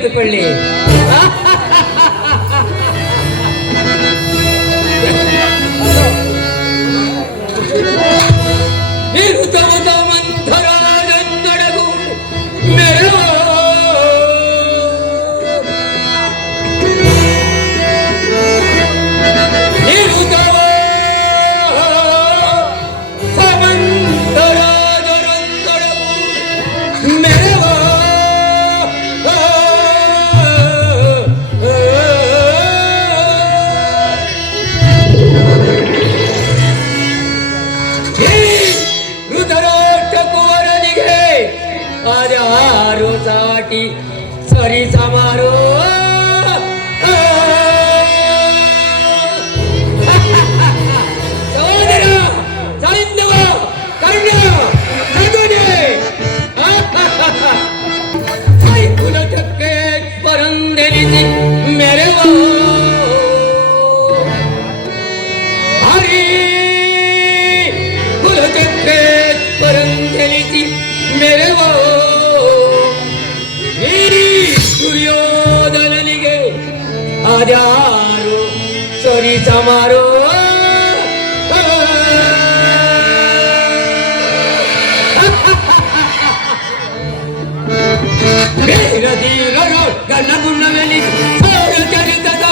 ಕುಳಿತುಕೊಳ್ಳಿ. ಮಂಥರಾಜೊಡಗು ಮೆರವ ಸರಿ ಸಮಾರೋ ಸೋದರ ಸೈಂಧವ ಕರ್ಣ ಸಗುಣೆ ಕುಲಚಕ್ಕೆ ಪರಂದೆನಿಸಿ ಮೆರವ ಹರಿ ಕುಲಚಕ್ಕೆ ಪರಂದೆನಿಸಿ ಮೆರವ ದುರ್ಯೋಧನನಿಗೆ ಅದ್ಯಾರು ಸರಿ ಸಮಾರೋ ಬೇರದೀರರು ಗಣಗುಣವೆಲಿ ಚರಿತದ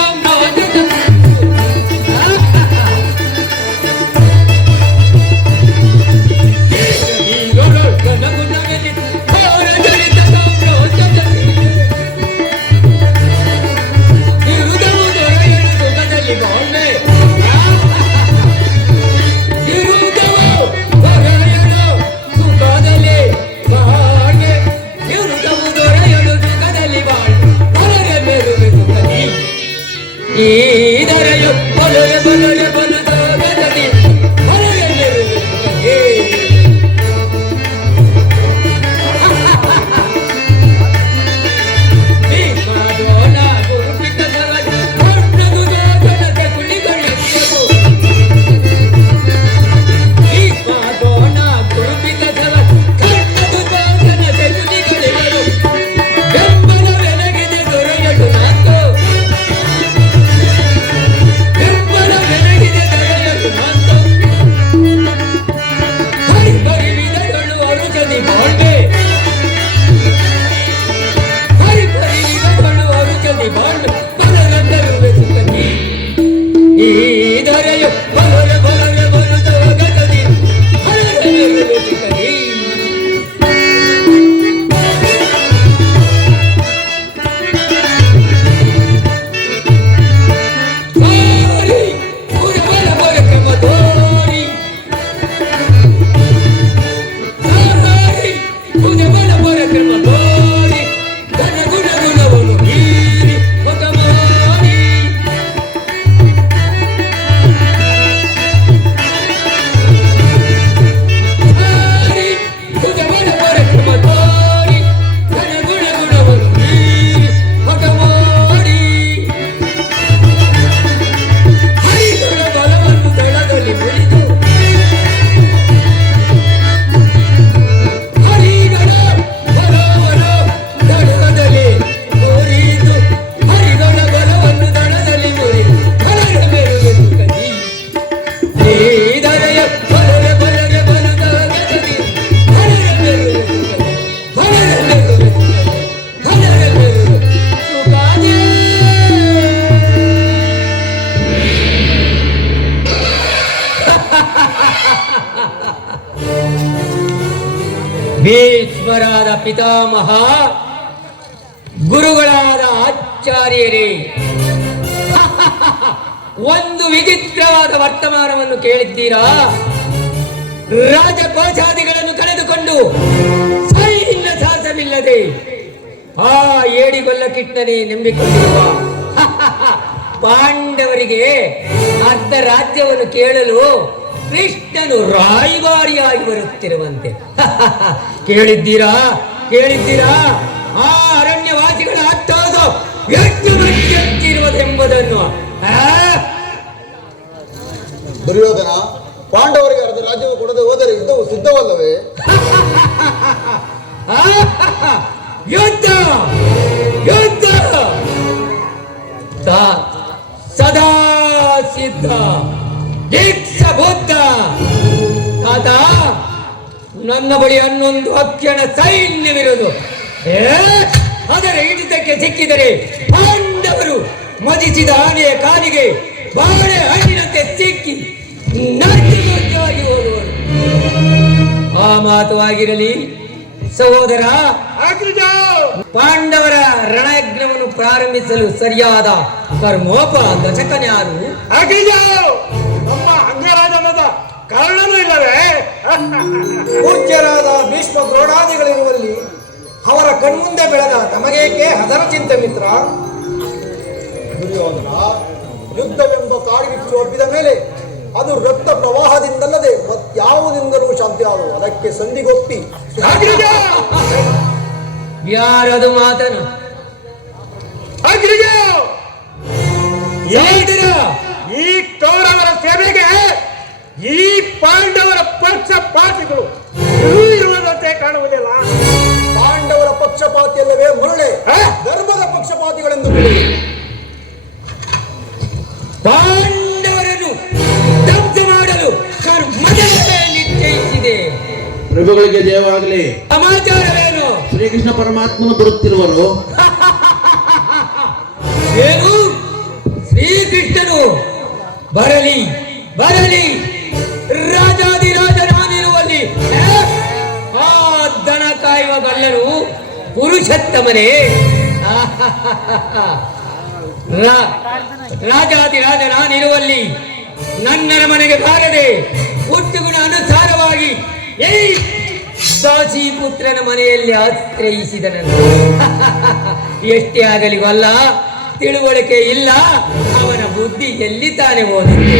ಭೀಷ್ಮರಾದ ಪಿತಾಮಹ ಗುರುಗಳಾದ ಆಚಾರ್ಯರೇ, ಒಂದು ವಿಚಿತ್ರವಾದ ವರ್ತಮಾನವನ್ನು ಕೇಳಿದ್ದೀರಾ? ರಾಜಕೋಶಾದಿಗಳನ್ನು ಕಳೆದುಕೊಂಡು ಸೈನ್ಯ ಸಾಹಸವಿಲ್ಲದೆ ಆ ಏಡಿಗೊಲ್ಲ ಕಿಟ್ಟನೆ ನಂಬಿಕೊಂಡಿರುವ ಪಾಂಡವರಿಗೆ ಅರ್ಧ ರಾಜ್ಯವನ್ನು ಕೇಳಲು ಕೃಷ್ಣನು ರಾಯಭಾರಿಯಾಗಿ ಬರುತ್ತಿರುವಂತೆ ಕೇಳಿದ್ದೀರಾ? ಕೇಳಿದ್ದೀರಾ? ಆ ಅರಣ್ಯವಾಸಿಗಳ ಅಟ್ಟಾದ ಎಷ್ಟು ಮಟ್ಟಿರುವುದೆಂಬುದನ್ನು. ದುರ್ಯೋಧನ, ಪಾಂಡವರಿಗೆ ಅರ್ಧ ರಾಜ್ಯವು ಕೊಡದೆ ಹೋದರೆ ಯುದ್ಧವು ಸಿದ್ಧವಲ್ಲವೇ? ಯುದ್ಧ ಯುದ್ಧ ನನ್ನ ಬಳಿ 11 ಅಕ್ಷಣ ಸೈನ್ಯವಿರುವುದು. ಅದರ ಹಿಡಿತಕ್ಕೆ ಸಿಕ್ಕಿದರೆ ಪಾಂಡವರು ಮದಿಸಿದ ಆನೆಯ ಕಾಲಿಗೆ ಬಾಳೆ ಹಣ್ಣಿನಂತೆ ಸಿಕ್ಕಿ ನರ್ತಿಮೂರ್ತಿಯಾಗಿ ಹೋಗುವರು. ಆ ಮಾತು ಆಗಿರಲಿ ಸಹೋದರ. ಪಾಂಡವರ ರಣಯಜ್ಞವನ್ನು ಪ್ರಾರಂಭಿಸಲು ಸರಿಯಾದ ಕರ್ಮೋಪ ದಶಕನ್ಯಾರು? ನಮ್ಮ ಅಂಗರಾಜನದ ಕಾರಣನೂ ಇಲ್ಲವೇ? ಪೂಜ್ಯರಾದ ಭೀಷ್ಮ ದ್ರೋಣಾದಿಗಳಿರುವಲ್ಲಿ ಅವರ ಕಣ್ಮುಂದೆ ಬೆಳೆದ ತಮಗೇಕೆ ಅದರ ಚಿಂತೆ ಮಿತ್ರ? ದುರ್ಯೋಧನ, ಯುದ್ಧವೆಂಬ ಕಾಡ್ಗಿಚ್ಚು ಒಪ್ಪಿದ ಮೇಲೆ ಅದು ರಕ್ತ ಪ್ರವಾಹದಿಂದಲ್ಲದೆ ಮತ್ಯಾವುದಿಂದಲೂ ಶಾಂತಿ ಆಗುವುದು. ಅದಕ್ಕೆ ಸಂಧಿಗೊಪ್ಪಿ ಯಾರದು ಮಾತನು? ಈ ಕೌರವರ ಸೇವೆಗೆ ಈ ಪಾಂಡವರ ಪಕ್ಷಪಾತಿಗಳು ಇರುವುದಂತೆ ಕಾಣುವುದಿಲ್ಲ. ಪಾಂಡವರ ಪಕ್ಷಪಾತಿಯಲ್ಲವೇ ಮರುಳೆ ಧರ್ಮದ ಪಕ್ಷಪಾತಿಗಳೆಂದು ಪಾಂಡವರನ್ನು ಧ್ವಂಸ ಮಾಡಲು ನಿಶ್ಚಯಿಸಿದೆ. ಪ್ರಭುಗಳಿಗೆ ಜಯವಾಗಲಿ. ಸಮಾಚಾರವೇನು? ಶ್ರೀಕೃಷ್ಣ ಪರಮಾತ್ಮನು ಬರುತ್ತಿರುವರು. ಏನು? ಶ್ರೀಕೃಷ್ಣನು ಬರಲಿ ಬರಲಿ, ರಾಜಾದಿರಾಜನಾಗಿರುವಲ್ಲಿ ಆ ದನ ಕಾಯುವ ಗಲ್ಲರು ಪುರುಷೋತ್ತಮನೇ. ರಾಜಾದಿರಾಜನಾಗಿರುವಲ್ಲಿ ನನ್ನರ ಮನೆಗೆ ಬಾರದೆ ಹುಟ್ಟುಗುಣ ಅನುಸಾರವಾಗಿ ದಾಸಿ ಪುತ್ರನ ಮನೆಯಲ್ಲಿ ಆಶ್ರಯಿಸಿದನನ್ನು. ಎಷ್ಟೇ ಆಗಲಿ ವಲ್ಲ, ತಿಳುವಳಿಕೆ ಇಲ್ಲ. ಅವನ ಬುದ್ಧಿ ಎಲ್ಲಿ ತಾನೇ ಹೋದಿತ್ತು?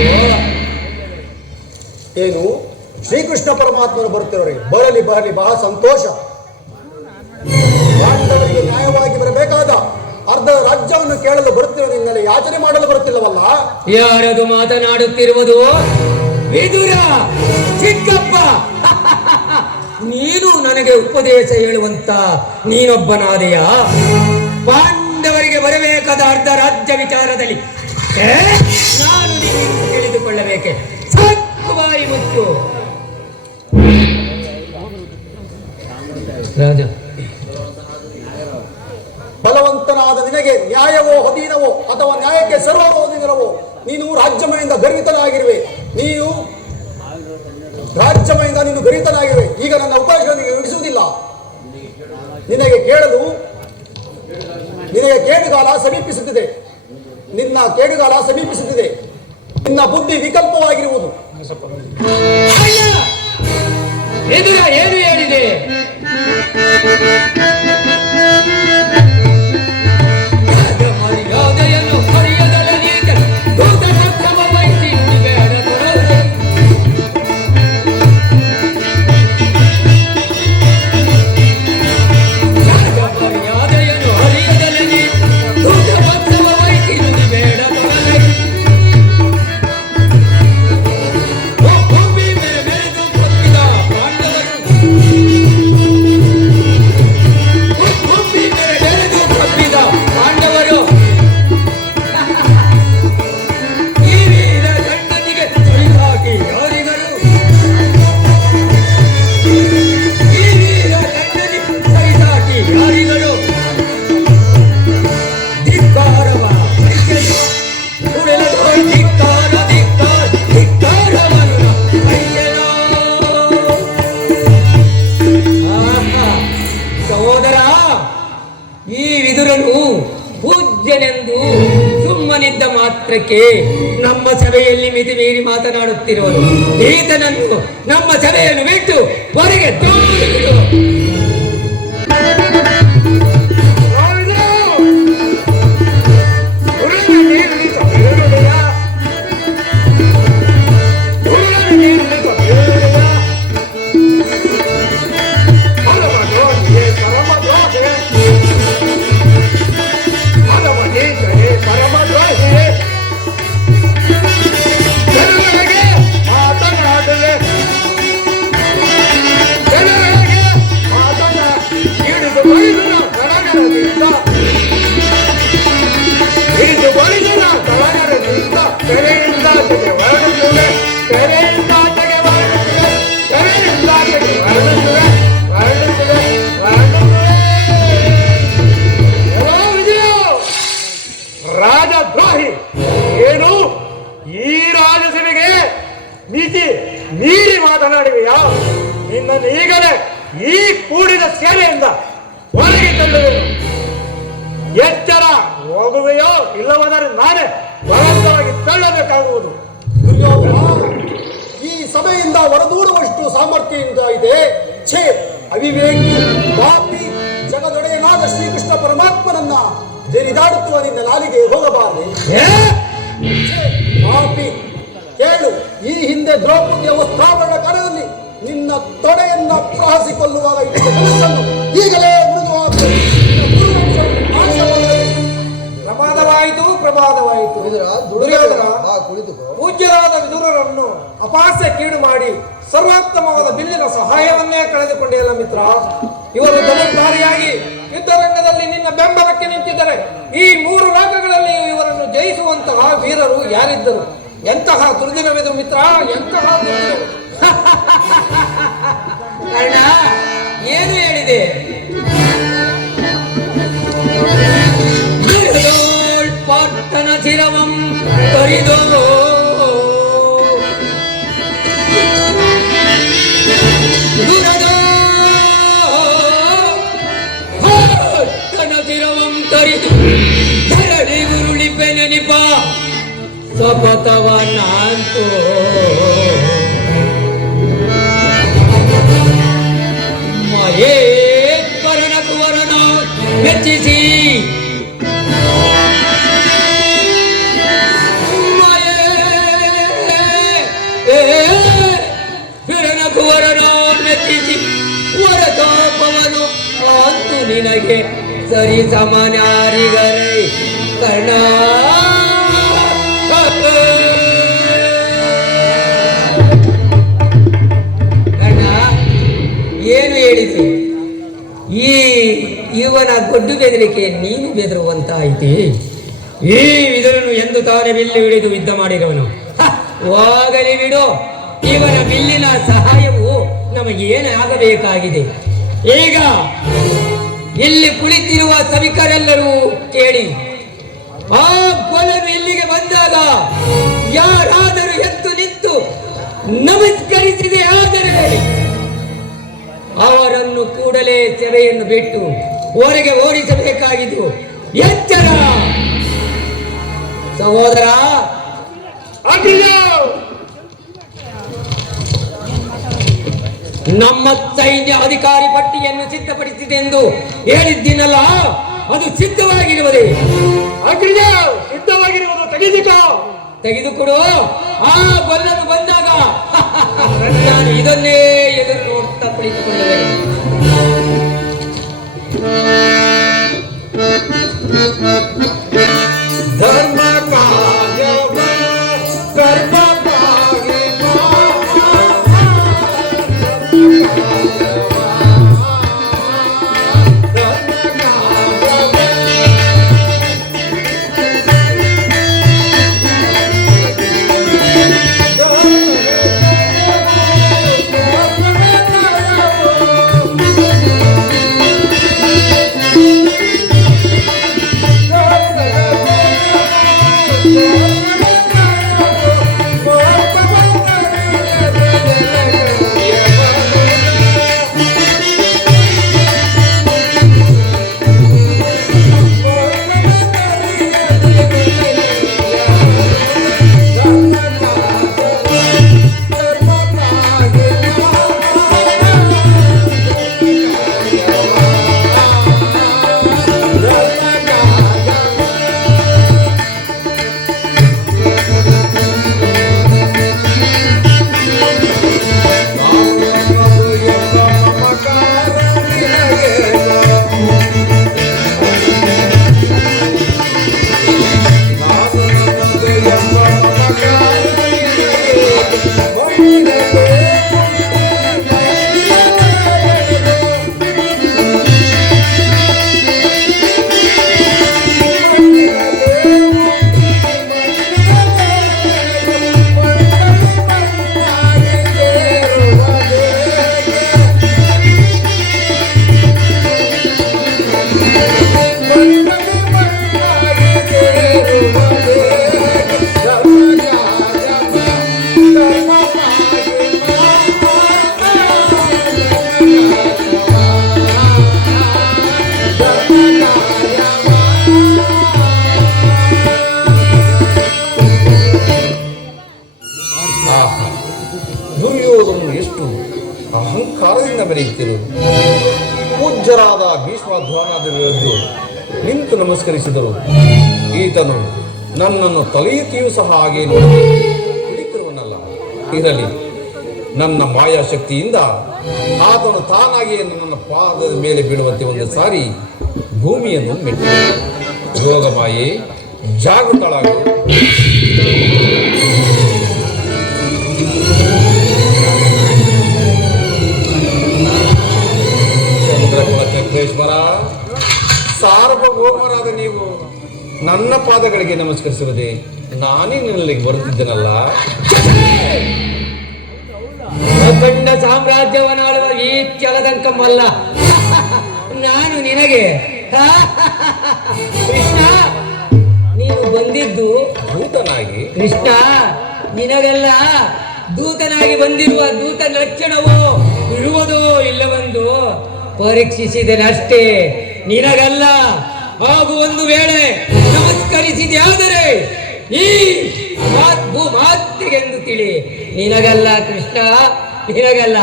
ಏನು ಶ್ರೀಕೃಷ್ಣ ಪರಮಾತ್ಮರು ಬರುತ್ತಿರೋರಿಗೆ ಬರಲಿ ಬರಲಿ, ಬಹಳ ಸಂತೋಷ. ಪಾಂಡವರಿಗೆ ನ್ಯಾಯವಾಗಿ ಬರಬೇಕಾದ ಅರ್ಧ ರಾಜ್ಯವನ್ನು ಕೇಳಲು ಬರುತ್ತಿರುವುದರಿಂದಲೇ ಯಾಚನೆ ಮಾಡಲು ಬರುತ್ತಿಲ್ಲವಲ್ಲ? ಯಾರದು ಮಾತನಾಡುತ್ತಿರುವುದು? ವಿದುರ ಚಿಕ್ಕಪ್ಪ. ನೀನು ನನಗೆ ಉಪದೇಶ ಹೇಳುವಂತ ನೀನೊಬ್ಬನಾದೆಯ? ಪಾಂಡವರಿಗೆ ಬರಬೇಕಾದ ಅರ್ಧ ರಾಜ್ಯ ವಿಚಾರದಲ್ಲಿ ನಾನು ನೀನು ತಿಳಿದುಕೊಳ್ಳಬೇಕೆ? ಸಾಕುವಾಯಿ ಮುತ್ತು ರಾಜ. ಬಲವಂತನಾದ ನಿನಗೆ ನ್ಯಾಯವೋ ಅಧೀನವೋ ಅಥವಾ ನ್ಯಾಯಕ್ಕೆ ಸರ್ವರೋಧಿನವೋ ನೀನು ರಾಜ್ಯಮಯಿಂದ ಗರ್ವಿತನಾಗಿರುವೆ. ರಾಜ್ಯಮಯಿಂದ ನೀನು ಗರ್ವಿತನಾಗಿರುವೆ. ಈಗ ನನ್ನ ಅವಕಾಶ ನಿನಗೆ ನುಡಿಸುವುದಿಲ್ಲ. ನಿನಗೆ ಕೇಡುಗಾಲ ಸಮೀಪಿಸುತ್ತಿದೆ. ನಿನ್ನ ಕೇಡುಗಾಲ ಸಮೀಪಿಸುತ್ತಿದೆ. ನಿನ್ನ ಬುದ್ಧಿ ವಿಕಲ್ಪವಾಗಿರುವುದು. ಏನು ಹೇಳಿದೆ? ನಮ್ಮ ಸಭೆಯಲ್ಲಿ ಮಿತಿ ಮೀರಿ ಮಾತನಾಡುತ್ತಿರುವರು. ಈತನನ್ನು ನಮ್ಮ ಸಭೆಯನ್ನು ಬಿಟ್ಟು ಹೊರಗೆ ತೋರಿಸಿದರು. ತೆರೆಯಿಂದ ನಿನ್ನನ್ನು ಈಗಲೇ ಈ ಕೂಡಿದ ಸೇನೆಯಿಂದ ಹೊರಗೆ ತಳ್ಳುವೆನು. ಎಚ್ಚರ, ಹೋಗುವೆಯೋ ಇಲ್ಲವಾದರೆ ನಾನೇ ಬಲವಂತವಾಗಿ ತಳ್ಳಬೇಕಾಗುವುದು. ದುರ್ಯೋಧನ, ಈ ಸಭೆಯಿಂದ ಹೊರದೂಡುವಷ್ಟು ಸಾಮರ್ಥ್ಯದಿಂದ ಇದೆ. ಛೇ, ಅವಿವೇಕಿ, ಪಾಪಿ, ಜಗದೊಡೆಯನಾದ ಶ್ರೀಕೃಷ್ಣ ಪರಮಾತ್ಮನನ್ನ ಜರಿದಾಡುತ್ತುವ ನಿನ್ನ ನಾಲಿಗೆ ಹೋಗಬಾರದೆ. ಪಾಪಿ, ಕೇಳು, ಈ ಹಿಂದೆ ದ್ರೌಪದಿಯ ವಸ್ತ್ರಾಭರಣ ಕರದಲ್ಲಿ ನಿನ್ನ ತೊಡೆಯನ್ನ ಪ್ರಹಸಿಕೊಳ್ಳುವಾಗ ಇಟ್ಟ ಕೆಲಸನ್ನು ಈಗಲೇ ಮುರಿದು ಪ್ರಮಾದವಾಯಿತು, ಪ್ರಮಾದವಾಯಿತು. ದುರ್ಯೋಧನ, ಪೂಜ್ಯರಾದ ವಿದುರರನ್ನು ಅಪಾಸ್ಯಕ್ಕೀಡು ಮಾಡಿ ಸರ್ವೋತ್ತಮವಾದ ಬಿಲ್ಲಿನ ಸಹಾಯವನ್ನೇ ಕಳೆದುಕೊಂಡಿಲ್ಲ ಮಿತ್ರ. ಇವರು ಧನುರ್ಧಾರಿಯಾಗಿ ಯುದ್ಧರಂಗದಲ್ಲಿ ನಿನ್ನ ಬೆಂಬಲಕ್ಕೆ ನಿಂತಿದ್ದರೆ ಈ 3 ಲೋಕಗಳಲ್ಲಿ ಇವರನ್ನು ಜಯಿಸುವಂತಹ ವೀರರು ಯಾರಿದ್ದರು? ಎಂತಹ ದುರ್ದಿನವಿದು ಮಿತ್ರ, ಎಂತಹ ದುರ್ದಿನವಿದು. ಕರ್ಣ, ಏನು ಹೇಳಿದೆ? ಪಾರ್ಥನ ಚಿರವಂ ತೊರಿದೋ ಚಿರವಂ ತೊರಿದು ಧರಣಿ ಗುರುಳಿಪೆ ನೆನಿಪ ಸ್ವಪತವ ನಾಂತೋ ಮಹೇಶ್ವರನ ಕುವರನ ಮೆಚ್ಚಿಸಿ ವೀರನ ಕುವರನ ಮೆಚ್ಚಿಸಿ ವರತಾಪವನು ಅಂತು ನಿನಗೆ ಸರಿ ಸಮಾನಾರಿಗರೇ ಕರ್ಣ. ಕರ್ಣ, ಏನು ಹೇಳಿತು? ಇವನ ಗೊಡ್ಡು ಬೆದರಿಕೆ ನೀನು ಬೆದರುವಂತಾಯಿತೆ. ಈ ವಿದುರನು ಎಂದು ತಾನೇ ಬಿಲ್ಲು ಹಿಡಿದು ಯುದ್ಧ ಮಾಡಿದವನು. ಹೋಗಲಿ ಬಿಡು, ಇವನ ಬಿಲ್ಲಿನ ಸಹಾಯವು ನಮಗೇನು ಆಗಬೇಕಾಗಿದೆ. ಈಗ ಇಲ್ಲಿ ಕುಳಿತಿರುವ ಸಭಿಕರೆಲ್ಲರೂ ಕೇಳಿ, ಆ ಗೊಲ್ಲನು ಇಲ್ಲಿಗೆ ಬಂದಾಗ ಯಾರಾದರೂ ಎದ್ದು ನಿಂತು ನಮಸ್ಕರಿಸಿದೆ ಆದರೆ ಅವರನ್ನು ಕೂಡಲೇ ಸಭೆಯನ್ನು ಬಿಟ್ಟು ಹೊರಗೆ ಓಡಿಸಬೇಕಾಗಿದ್ದು. ಎಚ್ಚರ ಸಹೋದರ. ನಮ್ಮ ಸೈನ್ಯ ಅಧಿಕಾರಿ ಪಟ್ಟಿಯನ್ನು ಸಿದ್ಧಪಡಿಸಿದೆ ಎಂದು ಹೇಳಿದ್ದೀನಲ್ಲ, ಅದು ಸಿದ್ಧವಾಗಿರುವುದೇ? ಸಿದ್ಧವಾಗಿರುವುದು ತೆಗೆದುಕೊಡು. ಆ ಗೊಲ್ಲನು ಬಂದಾಗ ನಾನು ಇದನ್ನೇ ಎದುರು ನೋಡ್ತಾ ಕುಳಿತುಕೊಳ್ಳುವೆ. ಧರ್ಮ ಕಾರ್ಯವ ಕರ್ಮ ಅಹಂಕಾರದಿಂದ ಮೆರೆಯುತ್ತಿರುವುದು. ಪೂಜ್ಯರಾದ ಭೀಷ್ಮಾಧ್ವಾನಾದರು ಎದ್ದು ನಿಂತು ನಮಸ್ಕರಿಸಿದರು. ಈತನು ನನ್ನನ್ನು ತಲೆ ಎತ್ತಿಯೂ ಸಹ ಹಾಗೆ ನೋಡಿ ಕುಳಿತಿರುವನಲ್ಲ. ಇರಲಿ, ನನ್ನ ಮಾಯಾಶಕ್ತಿಯಿಂದ ಆತನು ತಾನಾಗಿಯೇ ನನ್ನ ಪಾದದ ಮೇಲೆ ಬೀಳುವಂತೆ ಒಂದು ಸಾರಿ ಭೂಮಿಯನ್ನು ಮೆಟ್ಟಿ. ಯೋಗಮಾಯೆ, ಜಾಗೃತಳಾಗು. ಚಂದ್ರಕುಲ ಚಕ್ರೇಶ್ವರ, ಸಾರ್ವಭೌಮರಾದ ನೀವು ನನ್ನ ಪಾದಗಳಿಗೆ ನಮಸ್ಕರಿಸುವುದೇ? ನಾನೇ ನಿನ್ನಲ್ಲಿಗೆ ಬರುತ್ತಿದ್ದನಲ್ಲ. ಅಖಂಡ ಸಾಮ್ರಾಜ್ಯವನ್ನಾಳುವ ಈ ಚಲದಂಕಮಲ್ಲ ನಾನು ನಿನಗೆ. ಕೃಷ್ಣ, ನೀನು ಬಂದಿದ್ದು ಭೂತನಾಗಿ. ಕೃಷ್ಣ, ನಿನಗೆಲ್ಲ ದೂತನಾಗಿ ಬಂದಿರುವ ದೂತ ಲಕ್ಷಣವು ಇರುವುದೋ ಇಲ್ಲವೆಂದು ಪರೀಕ್ಷಿಸಿದನಷ್ಟೇ, ನಿನಗಲ್ಲ. ಹಾಗೂ ಒಂದು ವೇಳೆ ನಮಸ್ಕರಿಸಿದೆಯಾದರೆ ಈ ಮಾತಿಗೆಂದು ತಿಳಿ. ನಿನಗಲ್ಲ ಕೃಷ್ಣ, ನಿನಗಲ್ಲ.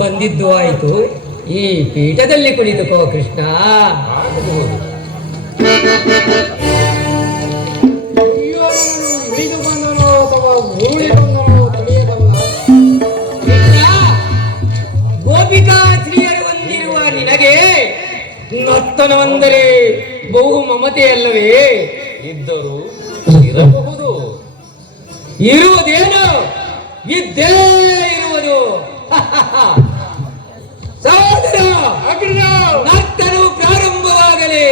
ಬಂದಿದ್ದು ಆಯಿತು, ಈ ಪೀಠದಲ್ಲಿ ಕುಳಿತುಕೋ ಕೃಷ್ಣ. ಇಳಿದು ಬಂದನೋ ಅಥವಾ ಉರುಳಿ ಬಂದನೋ ತಿಳಿಯಬಲ್ಲ. ಕೃಷ್ಣ, ಗೋಪಿಕಾ ಸ್ತ್ರೀಯರು ಹೊಂದಿರುವ ನಿನಗೆ ನರ್ತನವೆಂದರೆ ಬಹು ಮಮತೆಯಲ್ಲವೇ? ಇದ್ದರೂ ಇರಬಹುದು. ಇರುವುದೇನು? ಇದ್ದೇ ಇರುವುದು. ಸಹೋದರ, ನರ್ತನವು ಪ್ರಾರಂಭವಾಗಲಿ.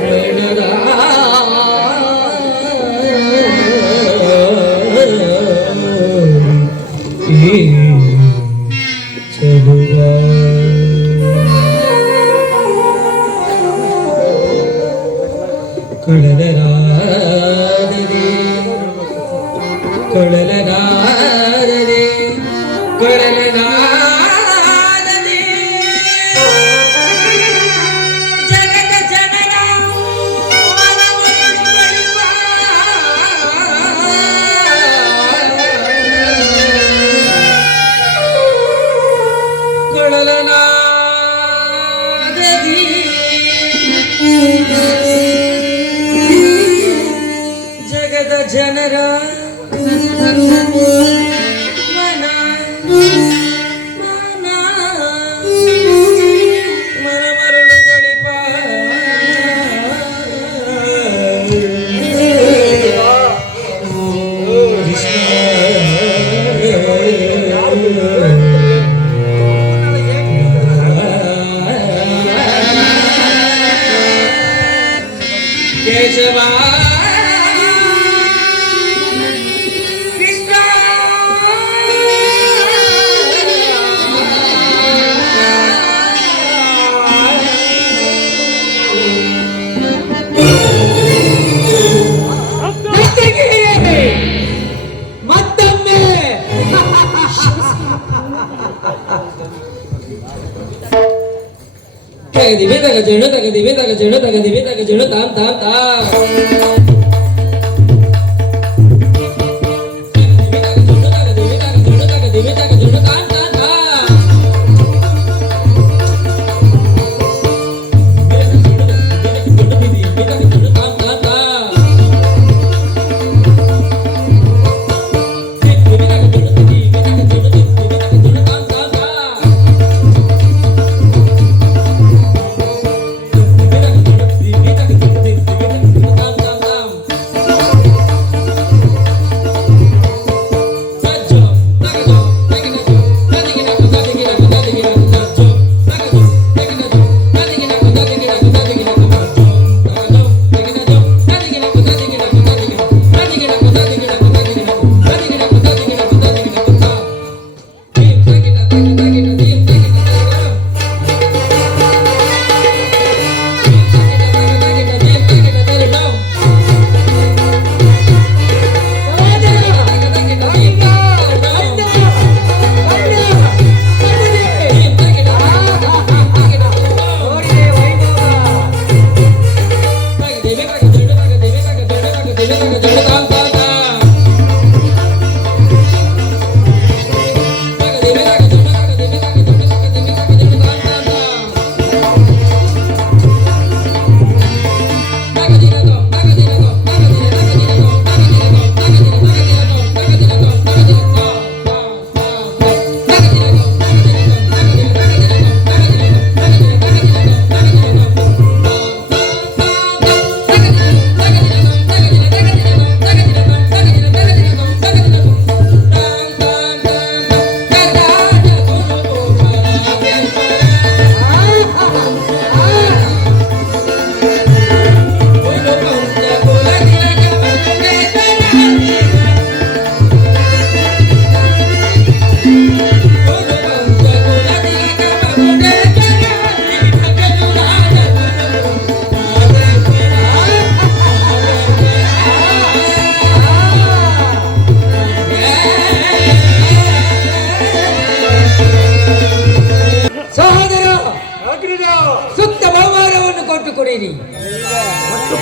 ವರ್ಣದ ಈ ಚೆಲುವ ಕೊಳಲರಾದದೆ ಕೊಳಲರಾದದೆ ಕೊಳಲರಾದದೆ ಜಗದ ಜನರ ಮನವನ್ನು ಬಳಿವ ಕೊಳಲನಾದದಿ ಜಗದ ಜನರ ಮನ ಮರಳುಗಳಿಪ ಕೇಶವ ಕೃಷ್ಣ ಮತ್ತೊಮ್ಮೆ ತಗದಿವೆ ತಗಜಣು ತಗದಿವೆ ತಗಜಣು ತಗದಿವೆ ತಗಜಣು ತಾಮ್ ತಾಮ್ ತಾಮ್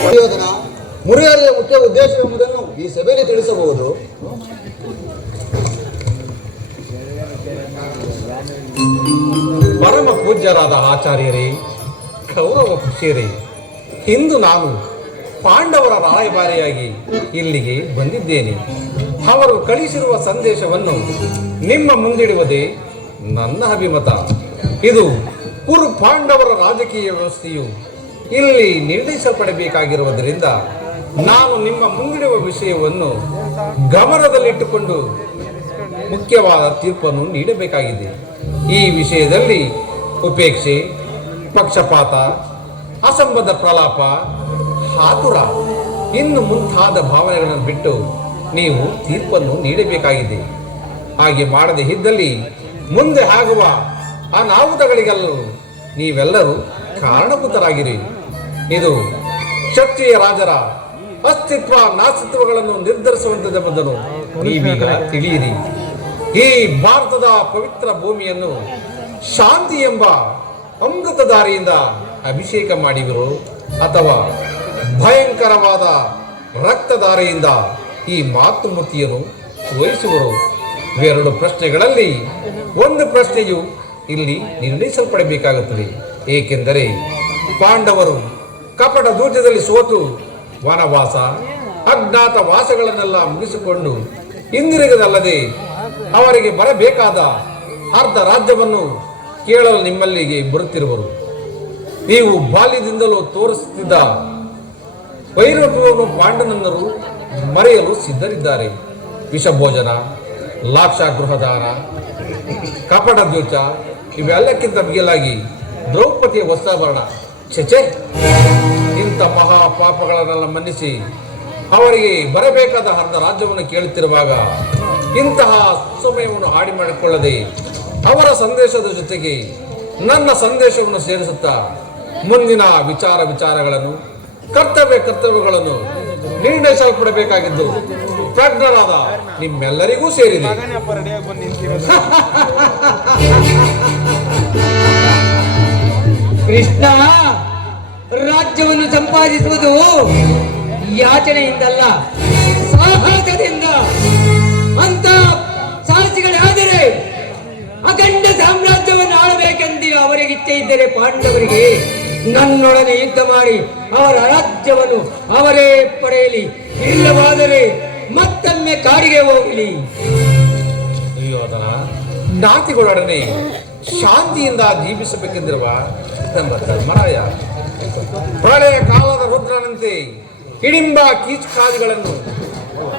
ದುರ್ಯೋಧನ ಮುರಿಯರಿಯ ಮುಖ್ಯ ಉದ್ದೇಶವೆಂಬುದನ್ನು ಈ ಸಭೆಯಲ್ಲಿ ತಿಳಿಸಬಹುದು. ಪರಮ ಪೂಜ್ಯರಾದ ಆಚಾರ್ಯರೇ, ಕೌರವ ಪುಷ್ಯರೇ, ಇಂದು ನಾನು ಪಾಂಡವರ ರಾಯಭಾರಿಯಾಗಿ ಇಲ್ಲಿಗೆ ಬಂದಿದ್ದೇನೆ. ಅವರು ಕಳಿಸಿರುವ ಸಂದೇಶವನ್ನು ನಿಮ್ಮ ಮುಂದಿಡುವುದೇ ನನ್ನ ಅಭಿಮತ. ಇದು ಕುರು ಪಾಂಡವರ ರಾಜಕೀಯ ವ್ಯವಸ್ಥೆಯು ಇಲ್ಲಿ ನಿರ್ಣಯಿಸಲ್ಪಡಬೇಕಾಗಿರುವುದರಿಂದ ನಾನು ನಿಮ್ಮ ಮುಂದಿಡುವ ವಿಷಯವನ್ನು ಗಮನದಲ್ಲಿಟ್ಟುಕೊಂಡು ಮುಖ್ಯವಾದ ತೀರ್ಪನ್ನು ನೀಡಬೇಕಾಗಿದೆ. ಈ ವಿಷಯದಲ್ಲಿ ಉಪೇಕ್ಷೆ, ಪಕ್ಷಪಾತ, ಅಸಂಬದ್ಧ ಪ್ರಲಾಪ, ಆತುರ ಇನ್ನು ಮುಂತಾದ ಭಾವನೆಗಳನ್ನು ಬಿಟ್ಟು ನೀವು ತೀರ್ಪನ್ನು ನೀಡಬೇಕಾಗಿದೆ. ಹಾಗೆ ಮಾಡದೆ ಇದ್ದಲ್ಲಿ ಮುಂದೆ ಆಗುವ ಅನಾಹುತಗಳಿಗೆಲ್ಲೂ ನೀವೆಲ್ಲರೂ ಕಾರಣಭೂತರಾಗಿರಿ. ಇದು ಕ್ಷತ್ರಿಯ ರಾಜರ ಅಸ್ತಿತ್ವ ನಾಸ್ತಿತ್ವಗಳನ್ನು ನಿರ್ಧರಿಸುವಂಥದ್ದೆಂಬುದನ್ನು ನೀವೀಗ ತಿಳಿಯಿರಿ. ಈ ಭಾರತದ ಪವಿತ್ರ ಭೂಮಿಯನ್ನು ಶಾಂತಿ ಎಂಬ ಅಮೃತಧಾರೆಯಿಂದ ಅಭಿಷೇಕ ಮಾಡಿದರು ಅಥವಾ ಭಯಂಕರವಾದ ರಕ್ತಧಾರೆಯಿಂದ ಈ ಮಾತೃಮೂರ್ತಿಯನ್ನು ತೋರಿಸುವರು. ಇವೆರಡು ಪ್ರಶ್ನೆಗಳಲ್ಲಿ ಒಂದು ಪ್ರಶ್ನೆಯು ಇಲ್ಲಿ ನಿರ್ಣಯಿಸಲ್ಪಡಬೇಕಾಗುತ್ತದೆ. ಏಕೆಂದರೆ ಪಾಂಡವರು ಕಪಟ ದೂರ್ಜದಲ್ಲಿ ಸೋತು ವನವಾಸ, ಅಜ್ಞಾತ ವಾಸಗಳನ್ನೆಲ್ಲ ಮುಗಿಸಿಕೊಂಡು ಹಿಂದಿರುಗದಲ್ಲದೆ ಅವರಿಗೆ ಬರಬೇಕಾದ ಅರ್ಧ ರಾಜ್ಯವನ್ನು ಕೇಳಲು ನಿಮ್ಮಲ್ಲಿಗೆ ಬರುತ್ತಿರುವರು. ನೀವು ಬಾಲ್ಯದಿಂದಲೂ ತೋರಿಸುತ್ತಿದ್ದ ವೈರತ್ವವನ್ನು ಪಾಂಡನನ್ನರು ಮರೆಯಲು ಸಿದ್ಧರಿದ್ದಾರೆ. ವಿಷಭೋಜನ, ಲಾಕ್ಷಾಗೃಹದಾನ, ಕಪಟ ದ್ಯೋಚ ಇವೆಲ್ಲಕ್ಕಿಂತ ಮಿಗಿಲಾಗಿ ದ್ರೌಪದಿಯ ವಸ್ತ್ರಾಭರಣ, ಛೆಛೆ, ಇಂಥ ಮಹಾಪಾಪಗಳನ್ನೆಲ್ಲ ಮನ್ನಿಸಿ ಅವರಿಗೆ ಬರಬೇಕಾದ ಅರ್ಧ ರಾಜ್ಯವನ್ನು ಕೇಳುತ್ತಿರುವಾಗ ಇಂತಹ ಸಮಯವನ್ನು ಹಾಡಿ ಮಾಡಿಕೊಳ್ಳದೆ ಅವರ ಸಂದೇಶದ ಜೊತೆಗೆ ನನ್ನ ಸಂದೇಶವನ್ನು ಸೇರಿಸುತ್ತಾ ಮುಂದಿನ ವಿಚಾರಗಳನ್ನು ಕರ್ತವ್ಯಗಳನ್ನು ನಿರ್ಣಯಿಸಲ್ಪಡಬೇಕಾಗಿದ್ದು ಪ್ರಜ್ಞರಾದ ನಿಮ್ಮೆಲ್ಲರಿಗೂ ಸೇರಿದೆ. ಕೃಷ್ಣ, ರಾಜ್ಯವನ್ನು ಸಂಪಾದಿಸುವುದು ಯಾಚನೆಯಿಂದಲ್ಲ, ಸಾಹಸದಿಂದ. ಅಂತ ಸಾಹಸಿಗಳಾದರೆ ಅಖಂಡ ಸಾಮ್ರಾಜ್ಯವನ್ನು ಆಳಬೇಕೆಂದು ಅವರಿಗೆ ಇಚ್ಛೆ ಇದ್ದರೆ ಪಾಂಡವರಿಗೆ ನನ್ನೊಡನೆ ಯುದ್ಧ ಮಾಡಿ ಅವರ ರಾಜ್ಯವನ್ನು ಅವರೇ ಪಡೆಯಲಿ, ಇಲ್ಲವಾದರೆ ಮತ್ತೊಮ್ಮೆ ಕಾಡಿಗೆ ಹೋಗಲಿ. ದುರ್ಯೋಧನ ನಾತಿಗಳೊಡನೆ ಶಾಂತಿಯಿಂದ ಜೀವಿಸಬೇಕೆಂದಿರುವ ನಮ್ಮ ಧರ್ಮರಾಯ ಪ್ರಳಯ ಕಾಲದ ರುದ್ರನಂತೆ ಹಿಡಿಂಬ ಕೀಚಕಾದಿಗಳನ್ನು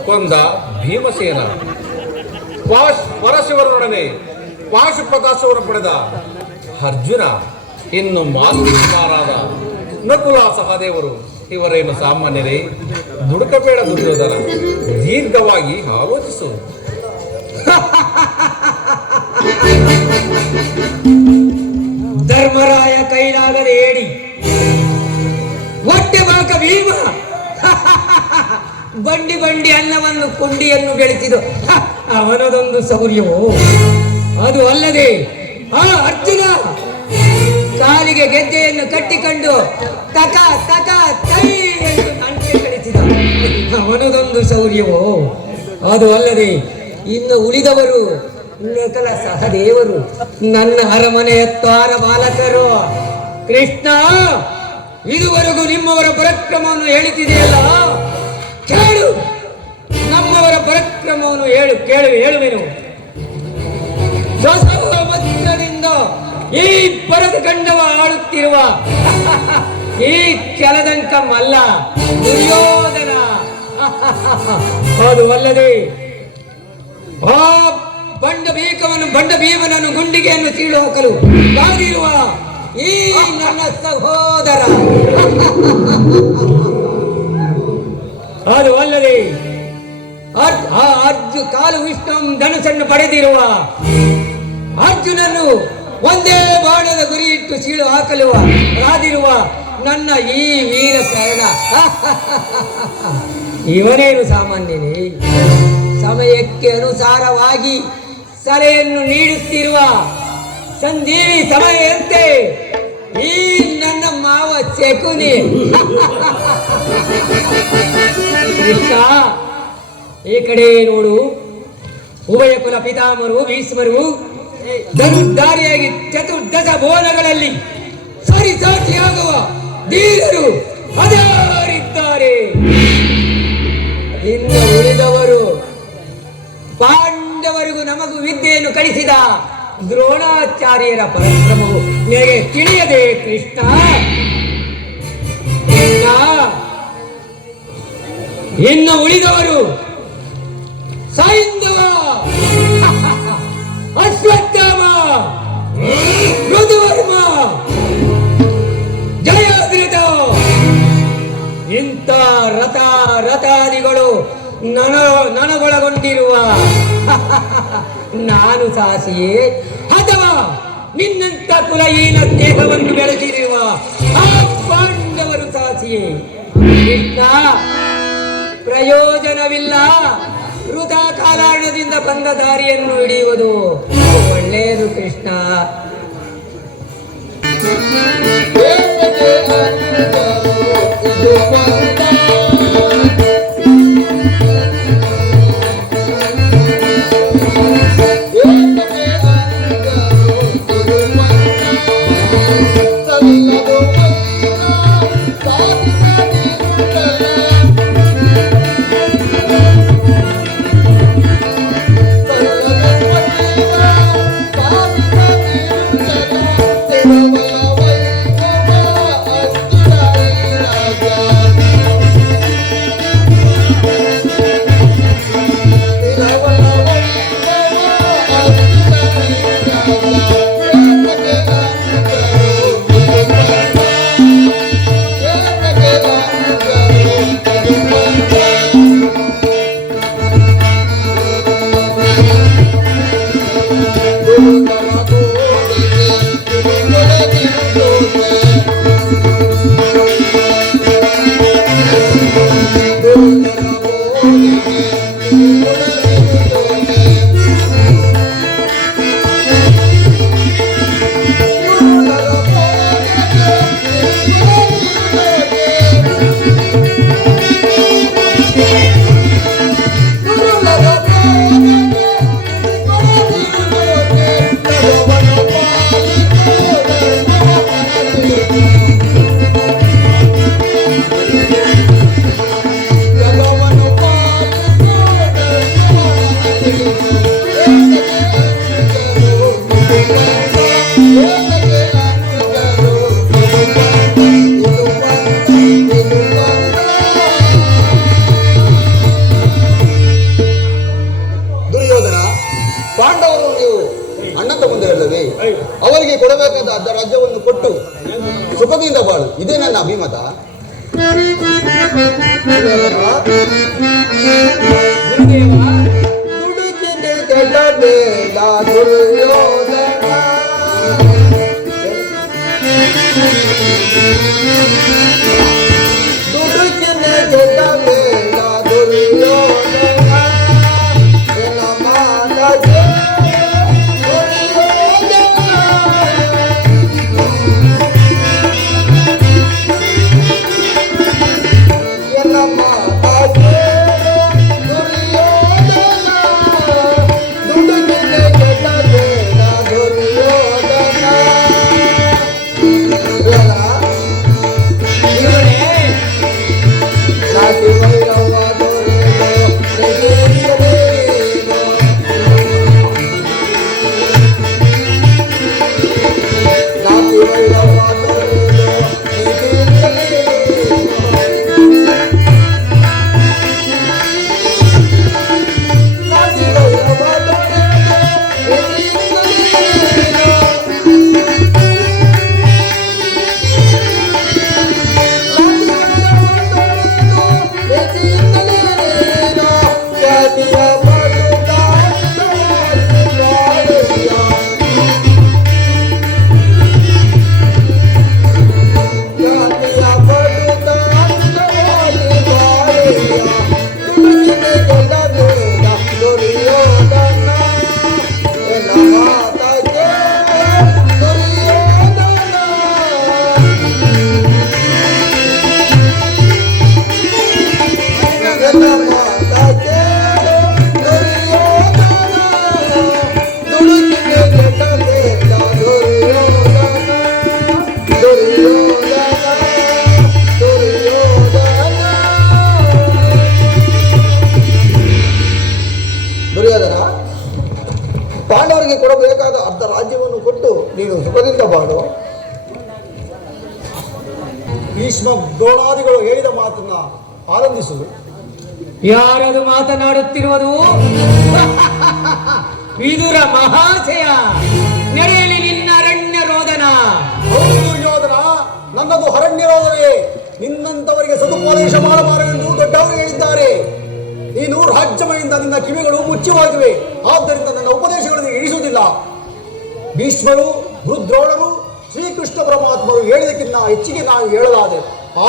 ಕೊಂದ ಭೀಮಸೇನ, ಪರಶಿವರೊಡನೆ ಪಾಶುಪತಾಶವನ್ನು ಪಡೆದ ಅರ್ಜುನ, ಇನ್ನು ಮಾತೃಕುಮಾರಾದ ನಕುಲ ಸಹದೇವರು ಇವರೇನು ಸಾಮಾನ್ಯರೇ? ದುಡುಕಬೇಡ ದುರ್ಯೋಧನ, ದೀರ್ಘವಾಗಿ ಆಲೋಚಿಸು. ಧರ್ಮರಾಯ ಕೈಲಾಗದೆ ಹೇಳಿ ಹೊಟ್ಟೆ ಬಾಕ ಭೀಮ ಬಂಡಿ ಅನ್ನವನ್ನು ಕೊಂಡಿಯನ್ನು ಬೆಳೆಸಿದ ಅವನದೊಂದು ಶೌರ್ಯವು. ಅದು ಅಲ್ಲದೆ ಆ ಅರ್ಜುನ ಕಾಲಿಗೆ ಗೆಜ್ಜೆಯನ್ನು ಕಟ್ಟಿಕೊಂಡು ತಕ ತಕ ತೈ ಎಂದು ನಂಟೆ ಕಳಿಸಿದ ಅವನದೊಂದು ಶೌರ್ಯವು. ಅದು ಅಲ್ಲದೆ ಇನ್ನು ಉಳಿದವರು ನಕಲ ಸಹದೇವರು, ನನ್ನ ಅರಮನೆಯ ತ್ವಾರ ಬಾಲಕರು. ಕೃಷ್ಣ, ಇದುವರೆಗೂ ನಿಮ್ಮವರ ಪರಾಕ್ರಮವನ್ನು ಹೇಳುತ್ತಿದೆಯಲ್ಲ, ಕೇಳು. ನಮ್ಮವರ ಪರಾಕ್ರಮವನ್ನು ಹೇಳುವೆನು. ಮಧ್ಯದಿಂದ ಈ ಪರದ ಖಂಡವ ಆಳುತ್ತಿರುವ ಈ ಕೆಲದಂಕ ಮಲ್ಲ ದುರ್ಯೋಧನ. ಅದು ಅಲ್ಲದೆ ಆ ಬಂಡ ಭೀಮನನ್ನು ಗುಂಡಿಗೆಯನ್ನು ಸೀಳು ಹಾಕಲು ಕಾದಿರುವ ಈ ನನ್ನ ಸಹೋದರ. ಅದು ಅಲ್ಲದೆ ಕಾಲು ವಿಷ್ಣು ಧನುಸನ್ನು ಪಡೆದಿರುವ ಅರ್ಜುನನು ಒಂದೇ ಬಾಣದ ಗುರಿ ಇಟ್ಟು ಸೀಳು ಹಾಕಲು ಕಾದಿರುವ ನನ್ನ ಈ ವೀರ ಕರ್ಣ. ಇವನೇನು ಸಾಮಾನ್ಯನೇ? ಸಮಯಕ್ಕೆ ಅನುಸಾರವಾಗಿ ಸಲಹೆಯನ್ನು ನೀಡುತ್ತಿರುವ ಸಂಜೀವಿ ಸಮಯಂತೆ ಈ ನನ್ನ ಮಾವ ಶಕುನಿ. ಕೃಷ್ಣ, ಈ ಕಡೆ ನೋಡು. ಉಭಯ ಕುಲ ಪಿತಾಮರು ಭೀಷ್ಮರು ಧನುರ್ಧಾರಿಯಾಗಿ ಚತುರ್ದಶ ಭುವನಗಳಲ್ಲಿ ಸರಿಸಾಟಿಯಾಗುವ ಧೀರರು ಅದಾರಿದ್ದಾರೆ. ಇನ್ನು ಉಳಿದವರು ಪಾಂಡವರಿಗೂ ನಮಗೂ ವಿದ್ಯೆಯನ್ನು ಕಲಿಸಿದ ದ್ರೋಣಾಚಾರ್ಯರ ಪರಾಕ್ರಮವು ನಿನಗೆ ತಿಳಿಯದೆ ಕೃಷ್ಣ. ಇನ್ನು ಉಳಿದವರು ಸೈಂಧವ, ಅಶ್ವತ್ಥಾಮ, ಮೃದುವರ್ಮ, ನನಗೊಳಗೊಂಡಿರುವ ನಾನು ಸಾಸಿಯೇ, ಅಥವಾ ನಿನ್ನಂತ ಕುಲಹೀನ ಸ್ನೇಹವನ್ನು ಬೆಳೆಸಿರುವ ಆ ಪಾಂಡವರು ಸಾಸಿಯೇ? ಕೃಷ್ಣ, ಪ್ರಯೋಜನವಿಲ್ಲ. ವೃಥಾ ಕಾರಣದಿಂದ ಬಂದ ದಾರಿಯನ್ನು ಹಿಡಿಯುವುದು ಒಳ್ಳೆಯದು ಕೃಷ್ಣ. ಅವರಿಗೆ ಕೊಡಬೇಕಾದ ಅರ್ಧ ರಾಜ್ಯವನ್ನು ಕೊಟ್ಟು ಸುಖದಿಂದ ಬಾಳು, ಇದೇ ನನ್ನ ಅಭಿಮತ. ಪಾಂಡವರಿಗೆ ಕೊಡಬೇಕಾದ ಅರ್ಧ ರಾಜ್ಯವನ್ನು ಕೊಟ್ಟು ನೀನು ಸುಖದಿಂದ ಬಾಳು. ಭೀಷ್ಮ ದ್ರೋಣಾದಿಗಳು ಹೇಳಿದ ಮಾತನ್ನ ಆನಂದಿಸು. ಯಾರದು ಮಾತನಾಡುತ್ತಿರುವುದು? ವಿದುರ ಮಹಾಶಯ, ನಡೆಯಲಿ ನಿನ್ನ ಅರಣ್ಯ ರೋದನ. ಹೌದು ದುರ್ಯೋಧನ, ನನ್ನದು ಅರಣ್ಯ ರೋದನೆ. ನಿನ್ನಂತವರಿಗೆ ಸದುಪದೇಶ ಮಾಡಬಾರದೆಂದು ದೊಡ್ಡವರು ಹೇಳಿದ್ದಾರೆ. ನೀನು ರಾಜ್ಯಮಯಿಂದ ನಿನ್ನ ಕಿವಿಗಳು ಮುಚ್ಚುವಾಗಿವೆ. ಆದ್ದರಿಂದ ನನ್ನ ಉಪದೇಶಗಳನ್ನು ಇಳಿಸುವುದಿಲ್ಲ. ಭೀಷ್ಮರು, ರುದ್ರೋಣರು, ಶ್ರೀಕೃಷ್ಣ ಪರಮಾತ್ಮರು ಹೇಳಿದಕ್ಕಿಂತ ಹೆಚ್ಚಿಗೆ ನಾನು ಹೇಳಲಾದೆ.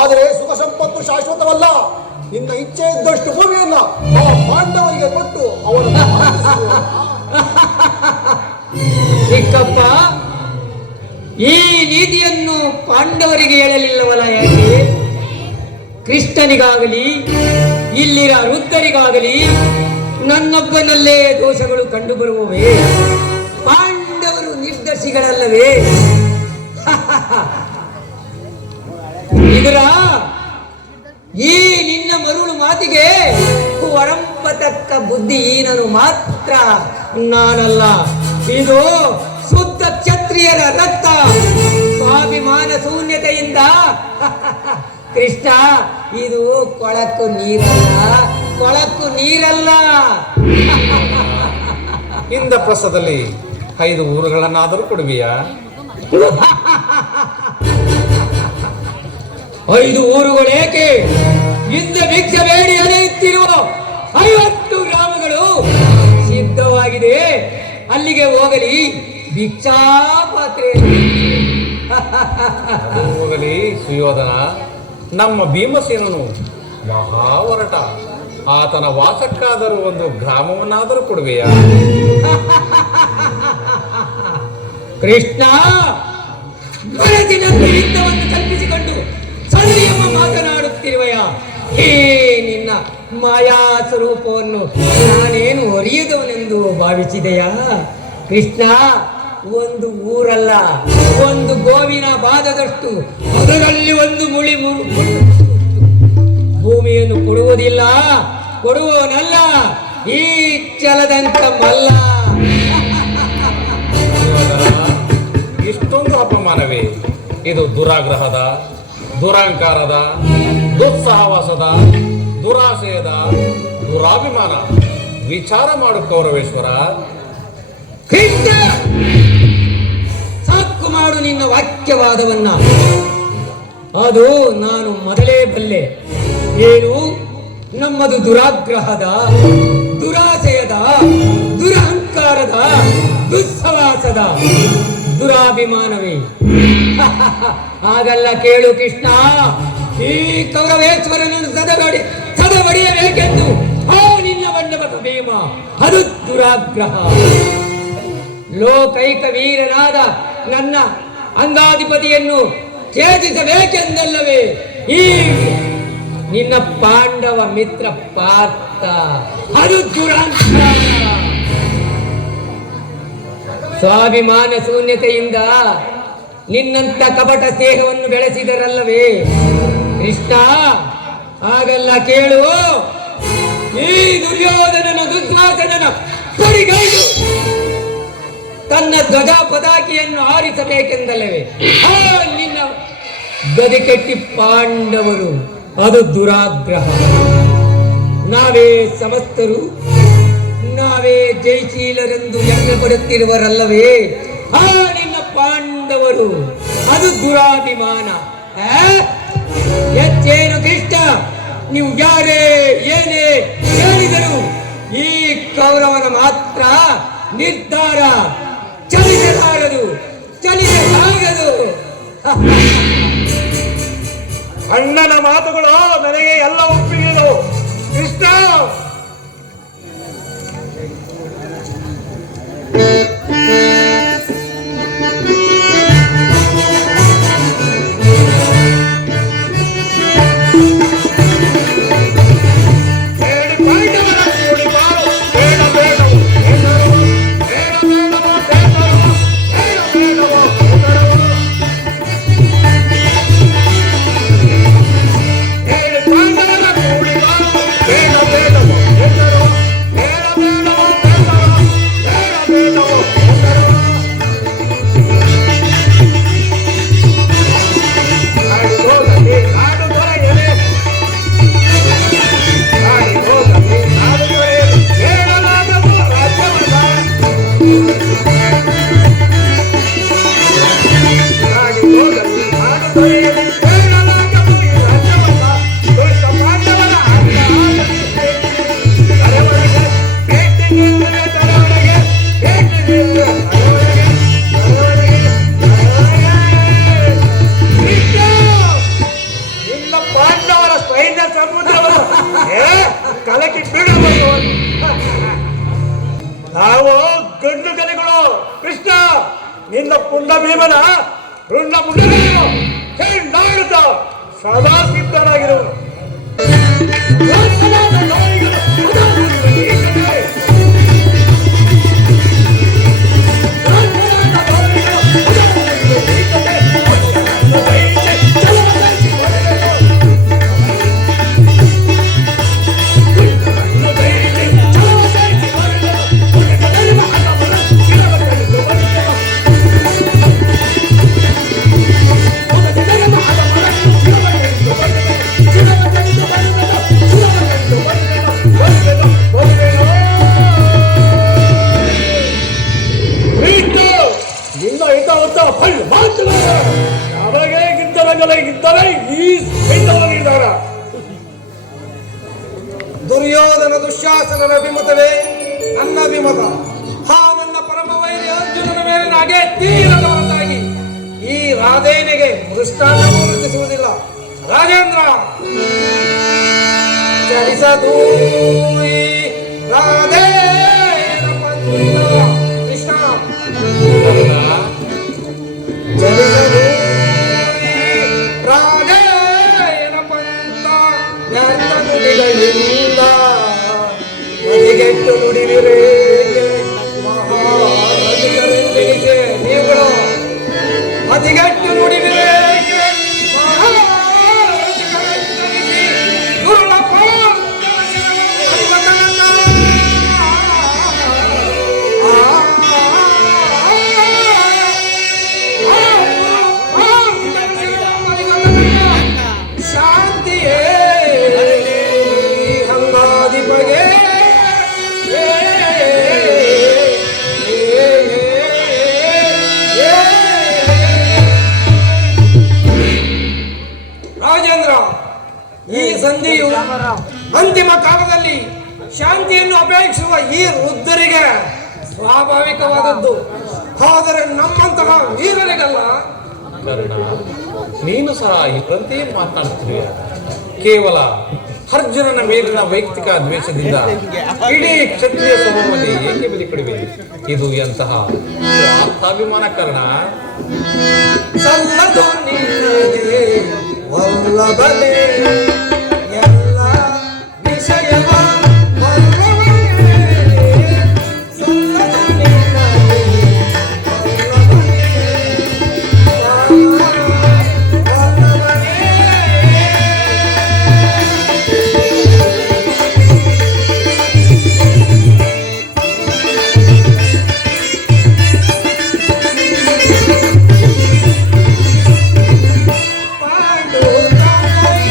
ಆದರೆ ಸುಖ ಸಂಪತ್ತು ಶಾಶ್ವತವಲ್ಲ. ನಿನ್ನ ಇಚ್ಛೆ ಇದ್ದಷ್ಟು ಭೂಮಿಯನ್ನ ಆ ಪಾಂಡವರಿಗೆ ಕೊಟ್ಟು ಅವರನ್ನು ಚಿಕ್ಕಪ್ಪ, ಈ ನೀತಿಯನ್ನು ಪಾಂಡವರಿಗೆ ಹೇಳಲಿಲ್ಲವಲ್ಲ ಯಾಕೆ? ಕೃಷ್ಣನಿಗಾಗಲಿ ಇಲ್ಲಿರ ವೃದ್ಧರಿಗಾಗಲಿ ನನ್ನೊಬ್ಬನಲ್ಲೇ ದೋಷಗಳು ಕಂಡುಬರುವವೇ? ಪಾಂಡವರು ನಿರ್ದರ್ಶಿಗಳಲ್ಲವೇ? ಇದರ ಈ ನಿನ್ನ ಮರುಳು ಮಾತಿಗೆ ಒರಂಪತಕ್ಕ ಬುದ್ಧಿಹೀನನು ಮಾತ್ರ ನಾನಲ್ಲ. ಇದು ಶುದ್ಧ ಕ್ಷತ್ರಿಯರ ರಕ್ತ. ಸ್ವಾಭಿಮಾನ ಶೂನ್ಯತೆಯಿಂದ ಕೃಷ್ಣ, ಇದು ಕೊಳಕು ನೀರಲ್ಲ, ಕೊಳಕು ನೀರಲ್ಲ. ಇಂದ್ರಪ್ರಸ್ಥದಲ್ಲಿ 5 ಊರುಗಳನ್ನಾದರೂ ಕೊಡುವಿಯಾ? 5 ಊರುಗಳೇಕೆ? ಇಂದ ಭಿಕ್ಷೆ ಬೇಡಿ ಅಲೆಯುತ್ತಿರುವ 50 ಗ್ರಾಮಗಳು ಸಿದ್ಧವಾಗಿದೆ. ಅಲ್ಲಿಗೆ ಹೋಗಲಿ, ಭಿಕ್ಷಾಪಾತ್ರೆ. ಅದು ಹೋಗಲಿ ಸುಯೋಧನ. ನಮ್ಮ ಭೀಮಸೇನನು ಮಹಾವರಟ. ಆತನ ವಾಸಕ್ಕಾದರೂ ಒಂದು ಗ್ರಾಮವನ್ನಾದರೂ ಕೊಡುವೆಯಾ? ಕೃಷ್ಣ, ಮನಸ್ಸಿನಲ್ಲಿ ಯುದ್ಧವನ್ನು ಕಲ್ಪಿಸಿಕೊಂಡು ಸರಿಯಮ್ಮ ಮಾತನಾಡುತ್ತಿರುವೆಯ? ಹೇ, ನಿನ್ನ ಮಾಯಾ ಸ್ವರೂಪವನ್ನು ನಾನೇನು ಒರಿಯದವನೆಂದು ಭಾವಿಸಿದೆಯಾ? ಕೃಷ್ಣ, ಒಂದು ಊರಲ್ಲ, ಒಂದು ಗೋವಿನ ಬಾದದಷ್ಟು, ಅದರಲ್ಲಿ ಒಂದು ಮುಳಿ ಭೂಮಿಯನ್ನು ಕೊಡುವುದಿಲ್ಲ, ಕೊಡುವವನಲ್ಲ ಈ ಛಲದಂಕ ಮಲ್ಲ. ಇಷ್ಟೊಂದು ಅಪಮಾನವೇ? ಇದು ದುರಾಗ್ರಹದ, ದುರಹಂಕಾರದ, ದುಸ್ಸಹವಾಸದ, ದುರಾಶಯದ, ದುರಾಭಿಮಾನ. ವಿಚಾರ ಮಾಡು ಕೌರವೇಶ್ವರ. ಕೃಷ್ಣ, ಸಾಕು ಮಾಡು ನಿನ್ನ ವಾಕ್ಯವಾದವನ್ನ. ಅದು ನಾನು ಮೊದಲೇ ಬಲ್ಲೆ. ಏನು? ನಮ್ಮದು ದುರಾಗ್ರಹದ, ದುರಾಶಯದ, ದುರಹಂಕಾರದ, ದುಸ್ಸವಾಸದ, ದುರಾಭಿಮಾನವೇ. ಹಾಗಲ್ಲ, ಕೇಳು ಕೃಷ್ಣ. ಈ ಕೌರವೇಶ್ವರನನ್ನು ಸದಬಡಿಯಬೇಕೆಂದು ನಿನ್ನ ಬಂಡವಕ ಭೀಮ, ಅದು ದುರಾಗ್ರಹ. ಲೋಕೈಕ ವೀರನಾದ ನನ್ನ ಅಂಗಾಧಿಪತಿಯನ್ನು ಛೇದಿಸಬೇಕೆಂದಲ್ಲವೇ ಈ ನಿನ್ನ ಪಾಂಡವ ಮಿತ್ರ ಪಾರ್ಥ, ಅದು ದುರಹಂಕಾರ. ಸ್ವಾಭಿಮಾನ ಶೂನ್ಯತೆಯಿಂದ ನಿನ್ನಂತ ಕಪಟ ಸ್ನೇಹವನ್ನು ಬೆಳೆಸಿದರಲ್ಲವೇ ಕೃಷ್ಣ? ಹಾಗಲ್ಲ, ಕೇಳು. ಈ ದುರ್ಯೋಧನನ ದುರ್ವಾಸನನ ಪರಿಗೈದು ತನ್ನ ಧ್ವಜ ಪತಾಕಿಯನ್ನು ಆರಿಸಬೇಕೆಂದಲ್ಲವೇ ನಿನ್ನ ಗದಿಕೆಟ್ಟಿ ಪಾಂಡವರು, ಅದು ದುರಾಗ್ರಹ. ನಾವೇ ಸಮಸ್ತರು, ನಾವೇ ಜಯಶೀಲರೆಂದು ಹೆಮ್ಮೆ ಪಡುತ್ತಿರುವರಲ್ಲವೇ ನಿನ್ನ ಪಾಂಡವರು, ಅದು ದುರಾಭಿಮಾನ. ಹೆಚ್ಚೇನು ಕೃಷ್ಣ, ನೀವು ಯಾರೇ ಏನೇ ಹೇಳಿದರು ಈ ಕೌರವನ ಮಾತ್ರ ನಿರ್ಧಾರ ಚಲಿಸಲಾರದು, ಚಲಿಸಲಾಗದು. ಅಣ್ಣನ ಮಾತುಗಳು ನನಗೆ ಎಲ್ಲ ಒಪ್ಪಿಗೆನು ಕೃಷ್ಣ. ಭೀಮನ ರುಂಡ ಮುಂಡಗಳನ್ನು ಚೆಂಡಾಡುತ್ತ ಸದಾ ಸಿದ್ಧನಾಗಿರುವನು. ನಿನ್ನ ಹಿತಾವತ್ತ ಫಲ್ ಮಾತುಗಳ ನಮಗೆ ಗಿದ್ದರಗಲಿಗಿದ್ದರೆ ಈ ಸೈನ್ಯದ ನಿರ್ಧಾರ. ದುರ್ಯೋಧನ ದುಶ್ಯಾಸನರ ಅಭಿಮತವೇ ನನ್ನ ಅಭಿಮತ. ನನ್ನ ಪರಮ ವೈರಿ ಅರ್ಜುನನ ಮೇಲಿನ ಹಾಗೆ ತೀರದವರಾಗಿ ಈ ರಾಧೇನೆಗೆ ಮೃಷ್ಟಾನ್ನವನ್ನು ರಚಿಸುವುದಿಲ್ಲ. ರಾಜೇಂದ್ರ ಚಲಿಸದು ಈ ರಾಧೇನ ಪಂಥ. ಕೃಷ್ಣ ಚಲಿಸದು ಈ ರಾಧೇನ ಪಂಥ. ವ್ಯರ್ಥ ನುಡಿಗಳಿಂದ ಮದಿಗೆಟ್ಟು ನುಡಿವಿರೇ ಮಹಾರಾಜರೆಂದೆನಿಸೆ ನೀವುಗಳು. ಮದಿಗೆಟ್ಟು ನುಡಿವಿರೇ ಮಹಾರಾಜರೆಂದೆನಿಸಿ ದುರುಳ ಶಾಂತಿಯೇ ಹಂಗಾಧಿಪಗೆ ರಾಜೇಂದ್ರ, ಈ ಸಂಧಿಯು ಅಂತಿಮ ಕಾಲದಲ್ಲಿ ಶಾಂತಿಯನ್ನು ಅಪೇಕ್ಷಿಸುವ ಈ ವೃದ್ಧರಿಗೆ ಸ್ವಾಭಾವಿಕವಾದದ್ದು. ಆದರೆ ನಮ್ಮಂತಹ ವೀರರಿಗಲ್ಲ. ಕರ್ಣ, ನೀನು ಸಹ ಇವರಂತೆಯೇ ಮಾತನಾಡುತ್ತಿರುವೆ. ಕೇವಲ ಅರ್ಜುನನ ಮೇಲಿನ ವೈಯಕ್ತಿಕ ದ್ವೇಷದಿಂದ ಇಡೀ ಕ್ಷತ್ರಿಯ ಸಮೂಹದಲ್ಲಿ ಏಕೆ ಬಲಿ ಕೊಡುವೆ? ಇದು ಎಂತಹ ಸ್ವಾರ್ಥಾಭಿಮಾನ ಕರ್ಣ. ಸಲ್ಲದು ನಿನ್ನದೇ ವಲ್ಲಭನೇ ಎಲ್ಲ ವಿಷಯವ ವಲ್ಲಭನೇ. ಸಲ್ಲದು ನಿನ್ನದೇ ವಲ್ಲಭನೇ ವಲ್ಲಭನೇ. ಪಾಂಡು ಕಾಯ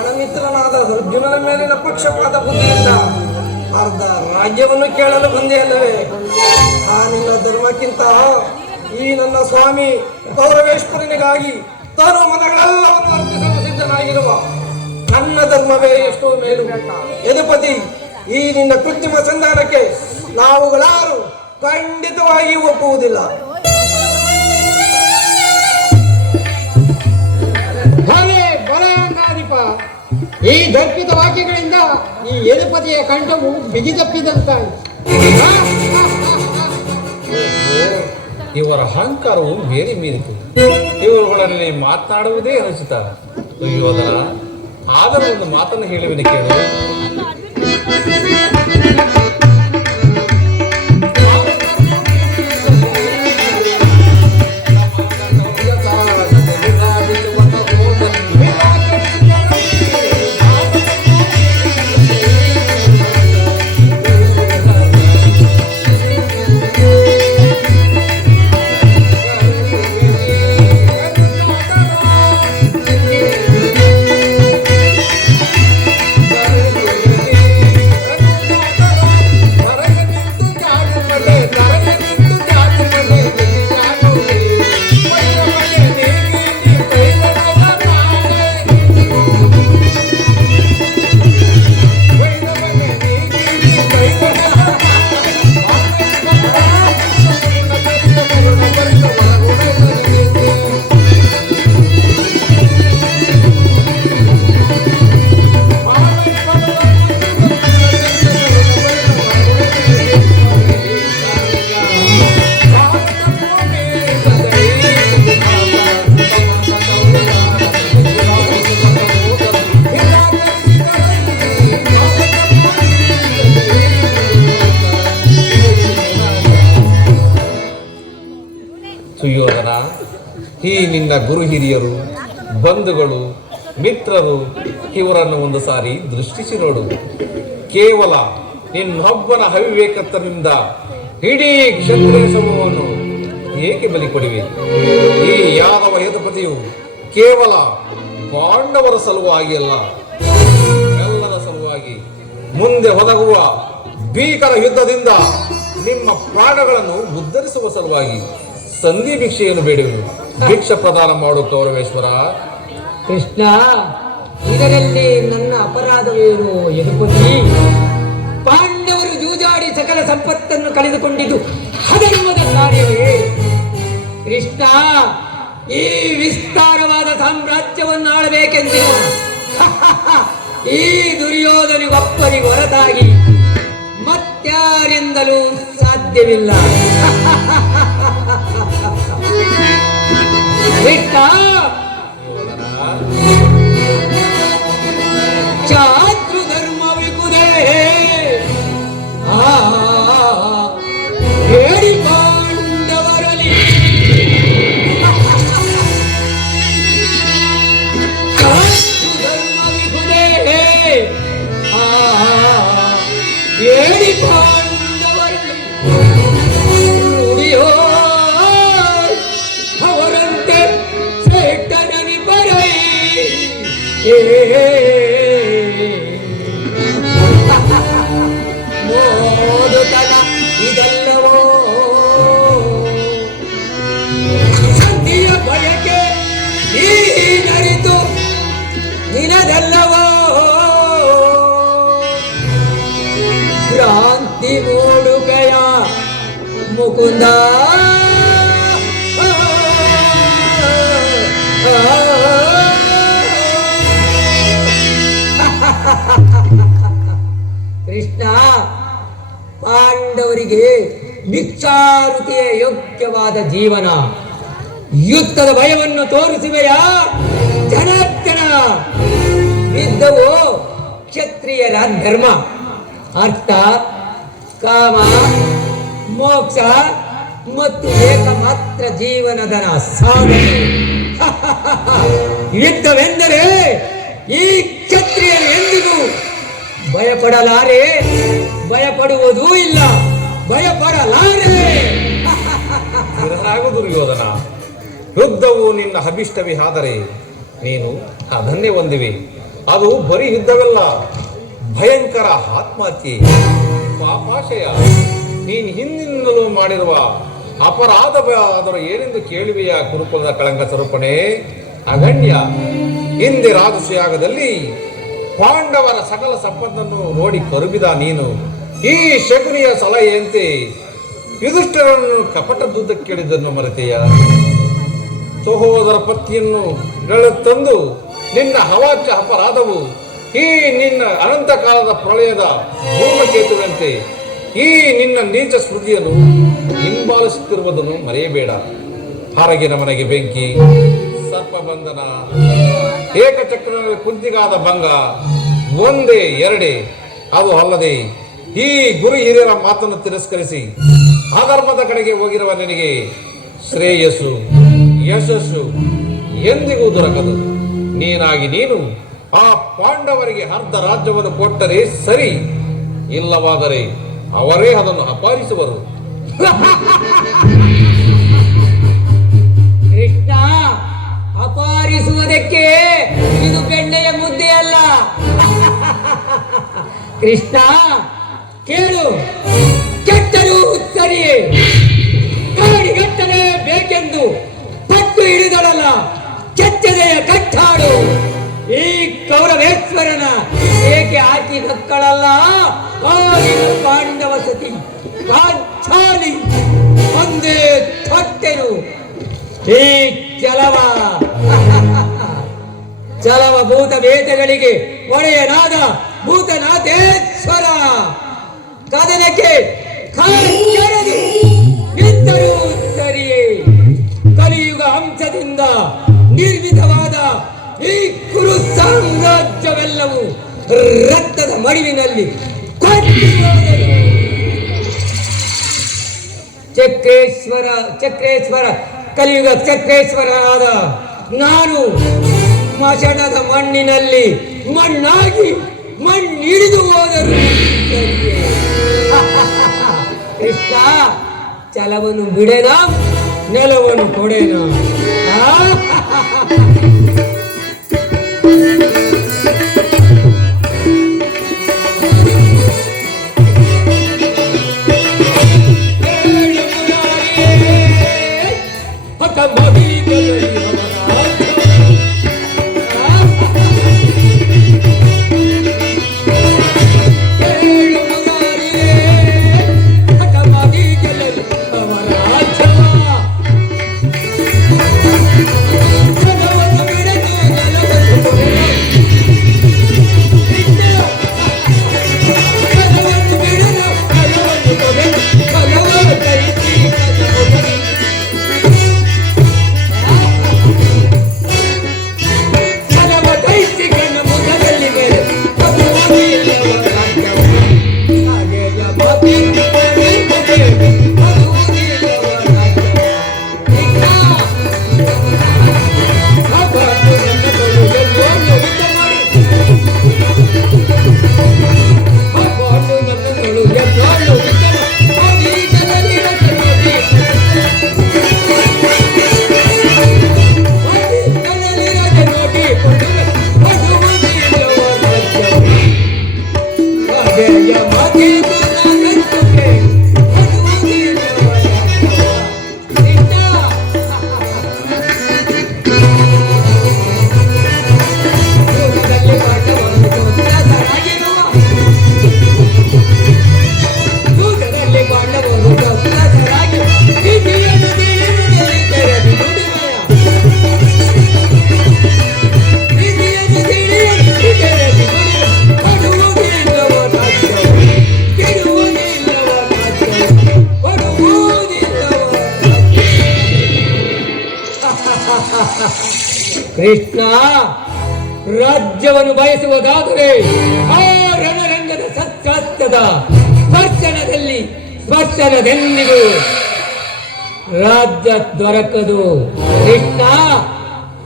ಪ್ರಾಣಮಿತ್ರನಾದ ಅರ್ಜುನನ ಮೇಲಿನ ಪಕ್ಷಪಾತ ಬುದ್ಧಿಯಿಂದ ಅರ್ಧ ರಾಜ್ಯವನ್ನು ಕೇಳಲು ಬಂದೆ ಅಲ್ಲವೇ? ಆ ನಿನ್ನ ಧರ್ಮಕ್ಕಿಂತ ಈ ನನ್ನ ಸ್ವಾಮಿ ಗೌರವೇಶ್ವರನಿಗಾಗಿ ತಾನು ಮನಗಳೆಲ್ಲವನ್ನು ಅರ್ಪಿಸಲು ಸಿದ್ಧನಾಗಿರುವ ನನ್ನ ಧರ್ಮವೇ ಎಷ್ಟೋ ಮೇಲು. ಯದುಪತಿ, ಈ ನಿನ್ನ ಕೃತ್ರಿಮ ಸಂಧಾನಕ್ಕೆ ನಾವುಗಳಾರು ಖಂಡಿತವಾಗಿ ಒಪ್ಪುವುದಿಲ್ಲ. ಭಲೆ ಬಲಂಗಾಧಿಪ, ಈ ದರ್ಪಿತ ವಾಕ್ಯಗಳಿಂದ ಈ ಯದುಪತಿಯ ಕಂಠವು ಬಿಗಿ ತಪ್ಪಿದಂತಾಯಿತು. ಇವರ ಅಹಂಕಾರವು ಬೇರೆ ಮೀರಿತು. ಇವರುಗಳಲ್ಲಿ ಮಾತನಾಡುವುದೇ ಅನುಚಿತ. ದುರ್ಯೋಧನ, ಆದರೂ ಒಂದು ಮಾತನ್ನು ಹೇಳುವಿನ ಕೇಳು. ಸುಯೋಧನ, ಈ ನಿನ್ನ ಗುರು ಹಿರಿಯರು, ಬಂಧುಗಳು, ಮಿತ್ರರು ಇವರನ್ನು ಒಂದು ಸಾರಿ ದೃಷ್ಟಿಸಿ ನೋಡು. ಕೇವಲ ನಿನ್ನೊಬ್ಬನ ಅವಿವೇಕತ್ವದಿಂದ ಇಡೀ ಕ್ಷತ್ರಿಯ ಸಮೂಹವನ್ನು ಏಕೆ ಬಲಿ ಕೊಡುವೆ? ಈ ಯಾದವ ಯದುಪತಿಯು ಕೇವಲ ಪಾಂಡವರ ಸಲುವಾಗಿ ಅಲ್ಲ, ಎಲ್ಲರ ಸಲುವಾಗಿ ಮುಂದೆ ಒದಗುವ ಭೀಕರ ಯುದ್ಧದಿಂದ ನಿಮ್ಮ ಪ್ರಾಣಗಳನ್ನು ಉದ್ಧರಿಸುವ ಸಲುವಾಗಿ ಸಂಧಿ ಭಿಕ್ಷೆಯನ್ನು ಬೇಡುವೆನು. ಭಿಕ್ಷ ಪ್ರದಾನ ಮಾಡು ಕೌರವೇಶ್ವರ. ಕೃಷ್ಣ, ಇದರಲ್ಲಿ ನನ್ನ ಅಪರಾಧವೇನು ಯದುಪತಿ? ಪಾಂಡವರು ಜೂಜಾಡಿ ಸಕಲ ಸಂಪತ್ತನ್ನು ಕಳೆದುಕೊಂಡಿದ್ದು ಅಧರ್ಮದ ಕಾರ್ಯವೇ? ಕೃಷ್ಣ, ಈ ವಿಸ್ತಾರವಾದ ಸಾಮ್ರಾಜ್ಯವನ್ನು ಆಳಬೇಕೆಂದಿರುವ ಈ ದುರ್ಯೋಧನಿಗೊಬ್ಬನಿಗೆ ಹೊರತಾಗಿ ಮತ್ಯಾರಿಂದಲೂ ಸಾಧ್ಯವಿಲ್ಲ. ಕೃಷ್ಣ, ಚಾತೃ ಧರ್ಮ ವಿಕುದೇ ಹೇಳಿ ಪಾಂಡವರಲ್ಲಿ ಚಾತೃ ಧರ್ಮ ವಿಕುದೇ ಹೇಳಿ ಪಾಂಡವರಲ್ಲಿ ರೂಢಿಯೋ ಅವರಂತೆ ಸೆಟ್ಟನವಿ ಬರೈ ಮೋದುತನ ಇದೆಲ್ಲವೋ ಸಂಧಿಯ ಬಯಕೆ ಈ ನರಿತು ನಿನದೆಲ್ಲವೋ ಕ್ರಾಂತಿ ಮೂಡುಕಯ ಮುಕುಂದ ಕೃಷ್ಣ, ಪಾಂಡವರಿಗೆ ಭಿಕ್ಷಾವೃತಿಯ ಯೋಗ್ಯವಾದ ಜೀವನ, ಯುದ್ಧದ ಭಯವನ್ನು ತೋರಿಸುವೆಯಾ ಜನಾರ್ದನ? ಯುದ್ಧವು ಕ್ಷತ್ರಿಯರ ಧರ್ಮ, ಅರ್ಥ, ಕಾಮ, ಮೋಕ್ಷ ಮತ್ತು ಏಕಮಾತ್ರ ಜೀವನದ ಸಾಧನೆ. ಯುದ್ಧವೆಂದರೆ ಈ ಕ್ಷತ್ರಿಯರು ಎಂದಿಗೂ ಭಯಪಡಲಾರೆ, ಭಯಪಡುವುದೂ ಇಲ್ಲ, ಭಯಪಡಲಾರೆ. ಇರಲಾಗು ದುರ್ಯೋಧನ. ಯುದ್ಧವು ನಿನ್ನ ಅಭಿಷ್ಟವೇ ಆದರೆ ನೀನು ಅದನ್ನೇ ಹೊಂದಿವೆ. ಅದು ಬರೀ ಯುದ್ಧವಲ್ಲ, ಭಯಂಕರ ಆತ್ಮಹತ್ಯೆ, ಪಾಪಾಶಯ. ನೀನು ಹಿಂದಿನಿಂದಲೂ ಮಾಡಿರುವ ಅಪರಾಧ ಅದರ ಏನೆಂದು ಕೇಳುವೆಯ ಕುರುಕುಲದ ಕಳಂಕ ಸ್ವರೂಪಣೆ ಅಗಣ್ಯ. ಹಿಂದೆ ರಾಜಸುಯಾಗದಲ್ಲಿ ಪಾಂಡವರ ಸಕಲ ಸಂಪತ್ತನ್ನು ನೋಡಿ ಕರುಬಿದ ನೀನು ಈ ಶಕುನಿಯ ಸಲಹೆಯಂತೆ ಯುಧಿಷ್ಠಿರನನ್ನು ಕಪಟ ದುಡ್ಡ ಕೇಳಿದ್ದನ್ನು ಮರೆತೆಯ? ಸಹೋದರ ಪತ್ನಿಯನ್ನು ತಂದು ನಿನ್ನ ಹವಾಚ ಅಪರಾಧವು ಈ ನಿನ್ನ ಅನಂತ ಕಾಲದ ಪ್ರಳಯದ ಧೂಮಕೇತುವಂತೆ ಈ ನಿನ್ನ ನೀಚ ಸ್ಮೃತಿಯನ್ನು ಹಿಂಬಾಲಿಸುತ್ತಿರುವುದನ್ನು ಮರೆಯಬೇಡ. ಹರಗಿನ ಮನೆಗೆ ಬೆಂಕಿ, ಸರ್ಪ ಬಂಧನ, ಏಕಚಕ್ರನಲ್ಲಿ ಕುಂತಿಗಾದ ಭಂಗ ಒಂದೇ ಎರಡೇ. ಅದು ಅಲ್ಲದೆ ಈ ಗುರು ಹಿರಿಯರ ಮಾತನ್ನು ತಿರಸ್ಕರಿಸಿ ಅಧರ್ಮದ ಕಡೆಗೆ ಹೋಗಿರುವ ನಿನಗೆ ಶ್ರೇಯಸ್ಸು ಯಶಸ್ಸು ಎಂದಿಗೂ ದೊರಕದು. ನೀನಾಗಿ ನೀನು ಆ ಪಾಂಡವರಿಗೆ ಅರ್ಧ ರಾಜ್ಯವನ್ನು ಕೊಟ್ಟರೆ ಸರಿ, ಇಲ್ಲವಾದರೆ ಅವರೇ ಅದನ್ನು ಅಪಹರಿಸುವರು. ಕೃಷ್ಣ, ಅಪಹರಿಸುವುದಕ್ಕೆ ಇದು ಬೆಣ್ಣೆಯ ಮುದ್ದೆ ಅಲ್ಲ. ಕೃಷ್ಣ ಕೇಳು, ಕೆಟ್ಟರೂ ಸರಿಯೇ, ಕಾಡಿಗಟ್ಟಲೆ ಬೇಕೆಂದು ಪಟ್ಟು ಹಿಡಿದಳಲ್ಲ ಕೆಚ್ಚದೆಯ ಕಟ್ಟಾಡು. ಈ ಕೌರವೇಶ್ವರನ ಏಕೆ ಹಾಕಿ ನಕ್ಕಳಲ್ಲ ಪಾಂಡವ ಸತಿ ಪಾಂಚಾಲಿ ಒಂದೇ ತೊಟ್ಟೆನು. ಈ ಚಲವ ಭೂತ ವೇದಗಳಿಗೆ ಒಡೆಯನಾದ ಭೂತನಾಥೇಶ್ವರ ಕದನಕ್ಕೆ ಕಾಲೆಳೆದು ನಿಂತರೂ ಸರಿಯೇ. ಕಲಿಯುಗ ಅಂಶದಿಂದ ನಿರ್ಮಿತವಾದ ಈ ಕುರು ಸಾಮ್ರಾಜ್ಯವೆಲ್ಲವೂ ರಕ್ತದ ಮಡಿವಿನಲ್ಲಿ ಚಕ್ರೇಶ್ವರ ಕಲಿಯುಗ ಚಕ್ರೇಶ್ವರನಾದ ನಾನು ಮಶಣದ ಮಣ್ಣಿನಲ್ಲಿ ಮಣ್ಣಾಗಿ ಮಣ್ಣಿಡಿದು ಹೋದರು. ಕೃಷ್ಣ, ಛಲವನ್ನು ಬಿಡೆನ, ನೆಲವನ್ನು ಕೊಡೆನ. ಕೃಷ್ಣ, ರಾಜ್ಯವನ್ನು ಬಯಸುವುದಾದರೆ ಆ ರಣರಂಗದ ಸತ್ಯಾತ್ಮದ ಸ್ಪರ್ಶನದೆಂದಿಗೂ ರಾಜ್ಯ ದೊರಕದು. ಕೃಷ್ಣ,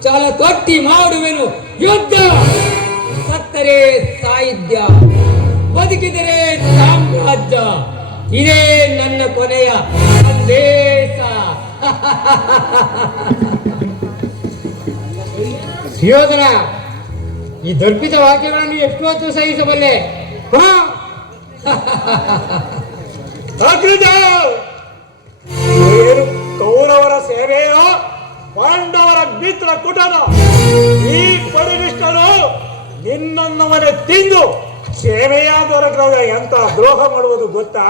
ಛಲ ತೊಟ್ಟಿ ಮಾಡುವೆನು ಯುದ್ಧ. ಸತ್ತರೆ ಸಾಹಿತ್ಯ, ಬದುಕಿದರೆ ಸಾಮ್ರಾಜ್ಯ. ಇದೇ ನನ್ನ ಕೊನೆಯ ಸಂದೇಶ. ಯೋಧನ ಈ ದರ್ಪಿತ ವಾಕ್ಯಗಳನ್ನು ಎಷ್ಟು ಹೊತ್ತು ಸಹಿಸಬಲ್ಲೆ? ಹಾ ಅಗ್ರಜ, ಏನು ಕೌರವರ ಸೇವೆಯೋ ಪಾಂಡವರ ಮಿತ್ರ ಕುಟದ ಈ ಪರಿವಿಷ್ಟರು ನಿನ್ನನ್ನವನೇ ತಿಂದು ಸೇವೆಯಾದವರ ಎಂತ ದ್ರೋಹ ಮಾಡುವುದು ಗೊತ್ತಾ?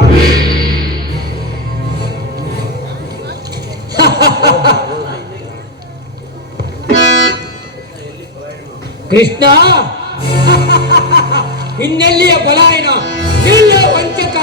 ಕೃಷ್ಣ, ಇನ್ನೆಲ್ಲಿಯ ಪಲಾಯನ, ಇಲ್ಲ ವಂಚಕ.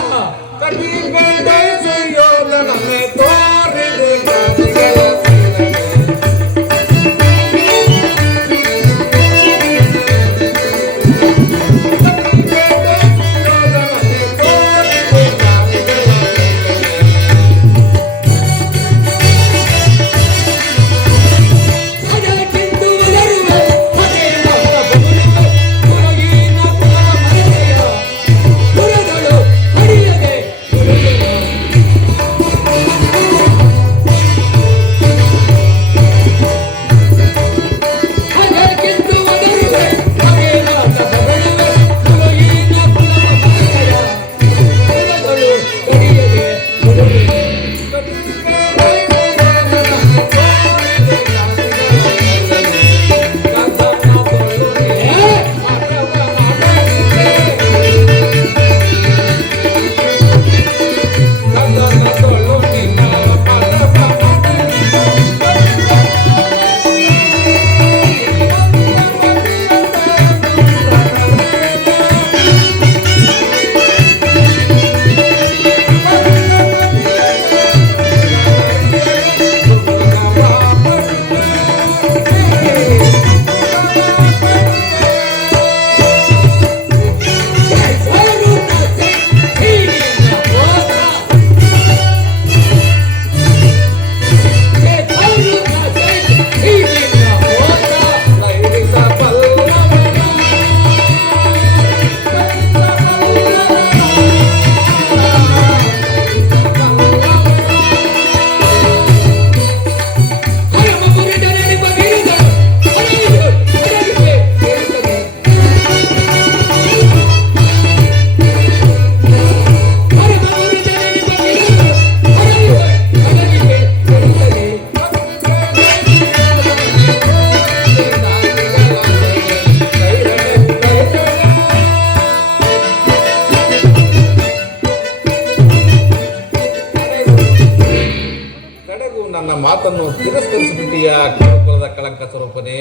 ನನ್ನ ಮಾತನ್ನು ತಿರಸ್ಕರಿಸಿಬಿಟ್ಟಿಯ ಕಿರುಕುಲದ ಕಳಂಕ ಸ್ವರೂಪನೇ.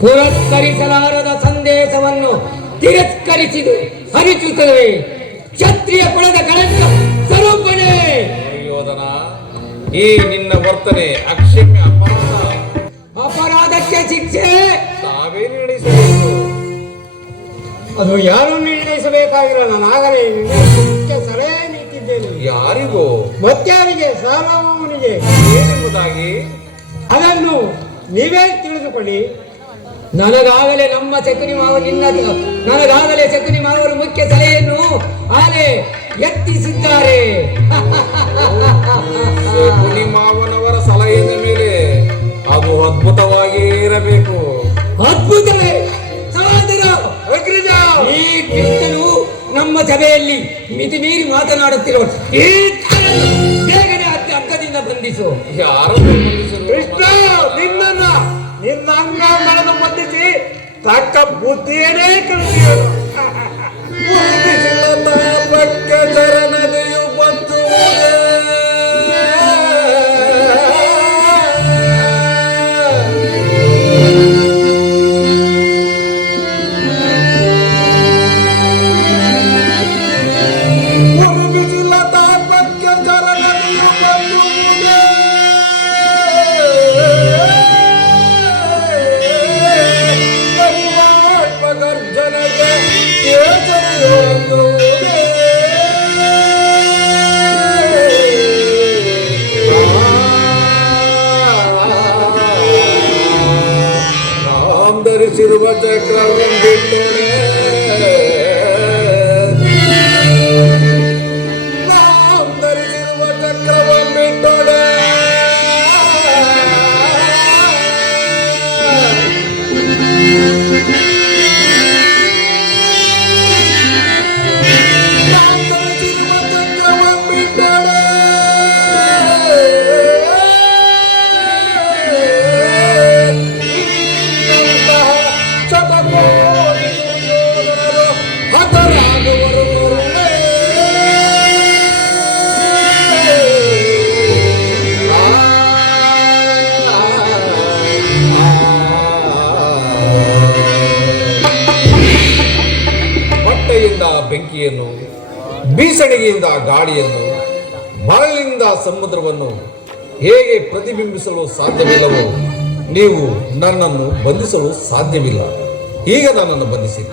ಪುರಸ್ಕರಿಸಲಾರದ ಸಂದೇಶವನ್ನು ತಿರಸ್ಕರಿಸಿದು ಹರಿಸುತ್ತವೆ ಕ್ಷತ್ರಿಯ ಕುಲದ ಕಳಂಕ ಸ್ವರೂಪನೇ. ದುರ್ಯೋಧನ, ಈ ನಿನ್ನ ವರ್ತನೆ ಅಕ್ಷಮ್ಯ ಅಪರಾಧ. ಅಪರಾಧಕ್ಕೆ ಶಿಕ್ಷೆ ತಾವೇ ನಿರ್ಣಯಿಸಬೇಕು. ಅದು ಯಾರು ನಿರ್ಣಯಿಸಬೇಕಾಗಿರಲ್ಲ, ನಾಗರೇ ಮುಖ್ಯ ಸಲಹೆ ನೀಡಿದ್ದೇನೆ. ಯಾರಿಗೂ ಮತ್ಯಾರಿಗೆ? ಸಾರ್ವಭೌಮನಿಗೆ. ಏನೆಂಬುದಾಗಿ ಅದನ್ನು ನೀವೇ ತಿಳಿದುಕೊಳ್ಳಿ. ನನಗಾಗಲೇ ನಮ್ಮ ಶಕುನಿ ಮಾವ ನನಗಾಗಲೇ ಶಕುನಿ ಮಾವರು ಮುಖ್ಯ ಸಲಹೆಯನ್ನು ಆಲೆ ಎತ್ತಿಸಿದ್ದಾರೆ. ಮಾವನವರ ಸಲಹೆಯ ಮೇಲೆ ಅದು ಅದ್ಭುತವಾಗಿ ಇರಬೇಕು. ಅದ್ಭುತವೇ ಸಹೋದರ. ಈ ಕೃಷ್ಣನು ನಮ್ಮ ಸಭೆಯಲ್ಲಿ ಮಿತಿ ಮೀರಿ ಮಾತನಾಡುತ್ತಿರುವ ಈ ಬೇಗನೆ ಅಗ್ಗದಿಂದ ಬಂಧಿಸು. ಯಾರನ್ನು ಬಂಧಿಸಲು? ಕೃಷ್ಣ, ನಿನ್ನ ಅಂಗಾಂಗಗಳನ್ನು ಬಂಧಿಸಿ ತಕ್ಕ ಬುದ್ಧಿಯೇ ಕಲಿಸಿಯೋದು. ಚರಣದೆಯು ಬತ್ತುವುದೇ ಧರಿಸಿರುವ ಚಕ್ರವನ್ನು ಬಿಟ್ಟೋಡೆ ಧರಿಸಿರುವ ಚಕ್ರವನ್ನು ಬಿಟ್ಟೋಡೆ ಬೀಸಣಿಗೆಯಿಂದ ಗಾಳಿಯನ್ನು, ಮರಳಿನಿಂದ ಸಮುದ್ರವನ್ನು ಹೇಗೆ ಪ್ರತಿಬಿಂಬಿಸಲು ಸಾಧ್ಯವಿಲ್ಲವೋ ನೀವು ನನ್ನನ್ನು ಬಂಧಿಸಲು ಸಾಧ್ಯವಿಲ್ಲ. ಈಗ ನನ್ನನ್ನು ಬಂಧಿಸಿರಿ.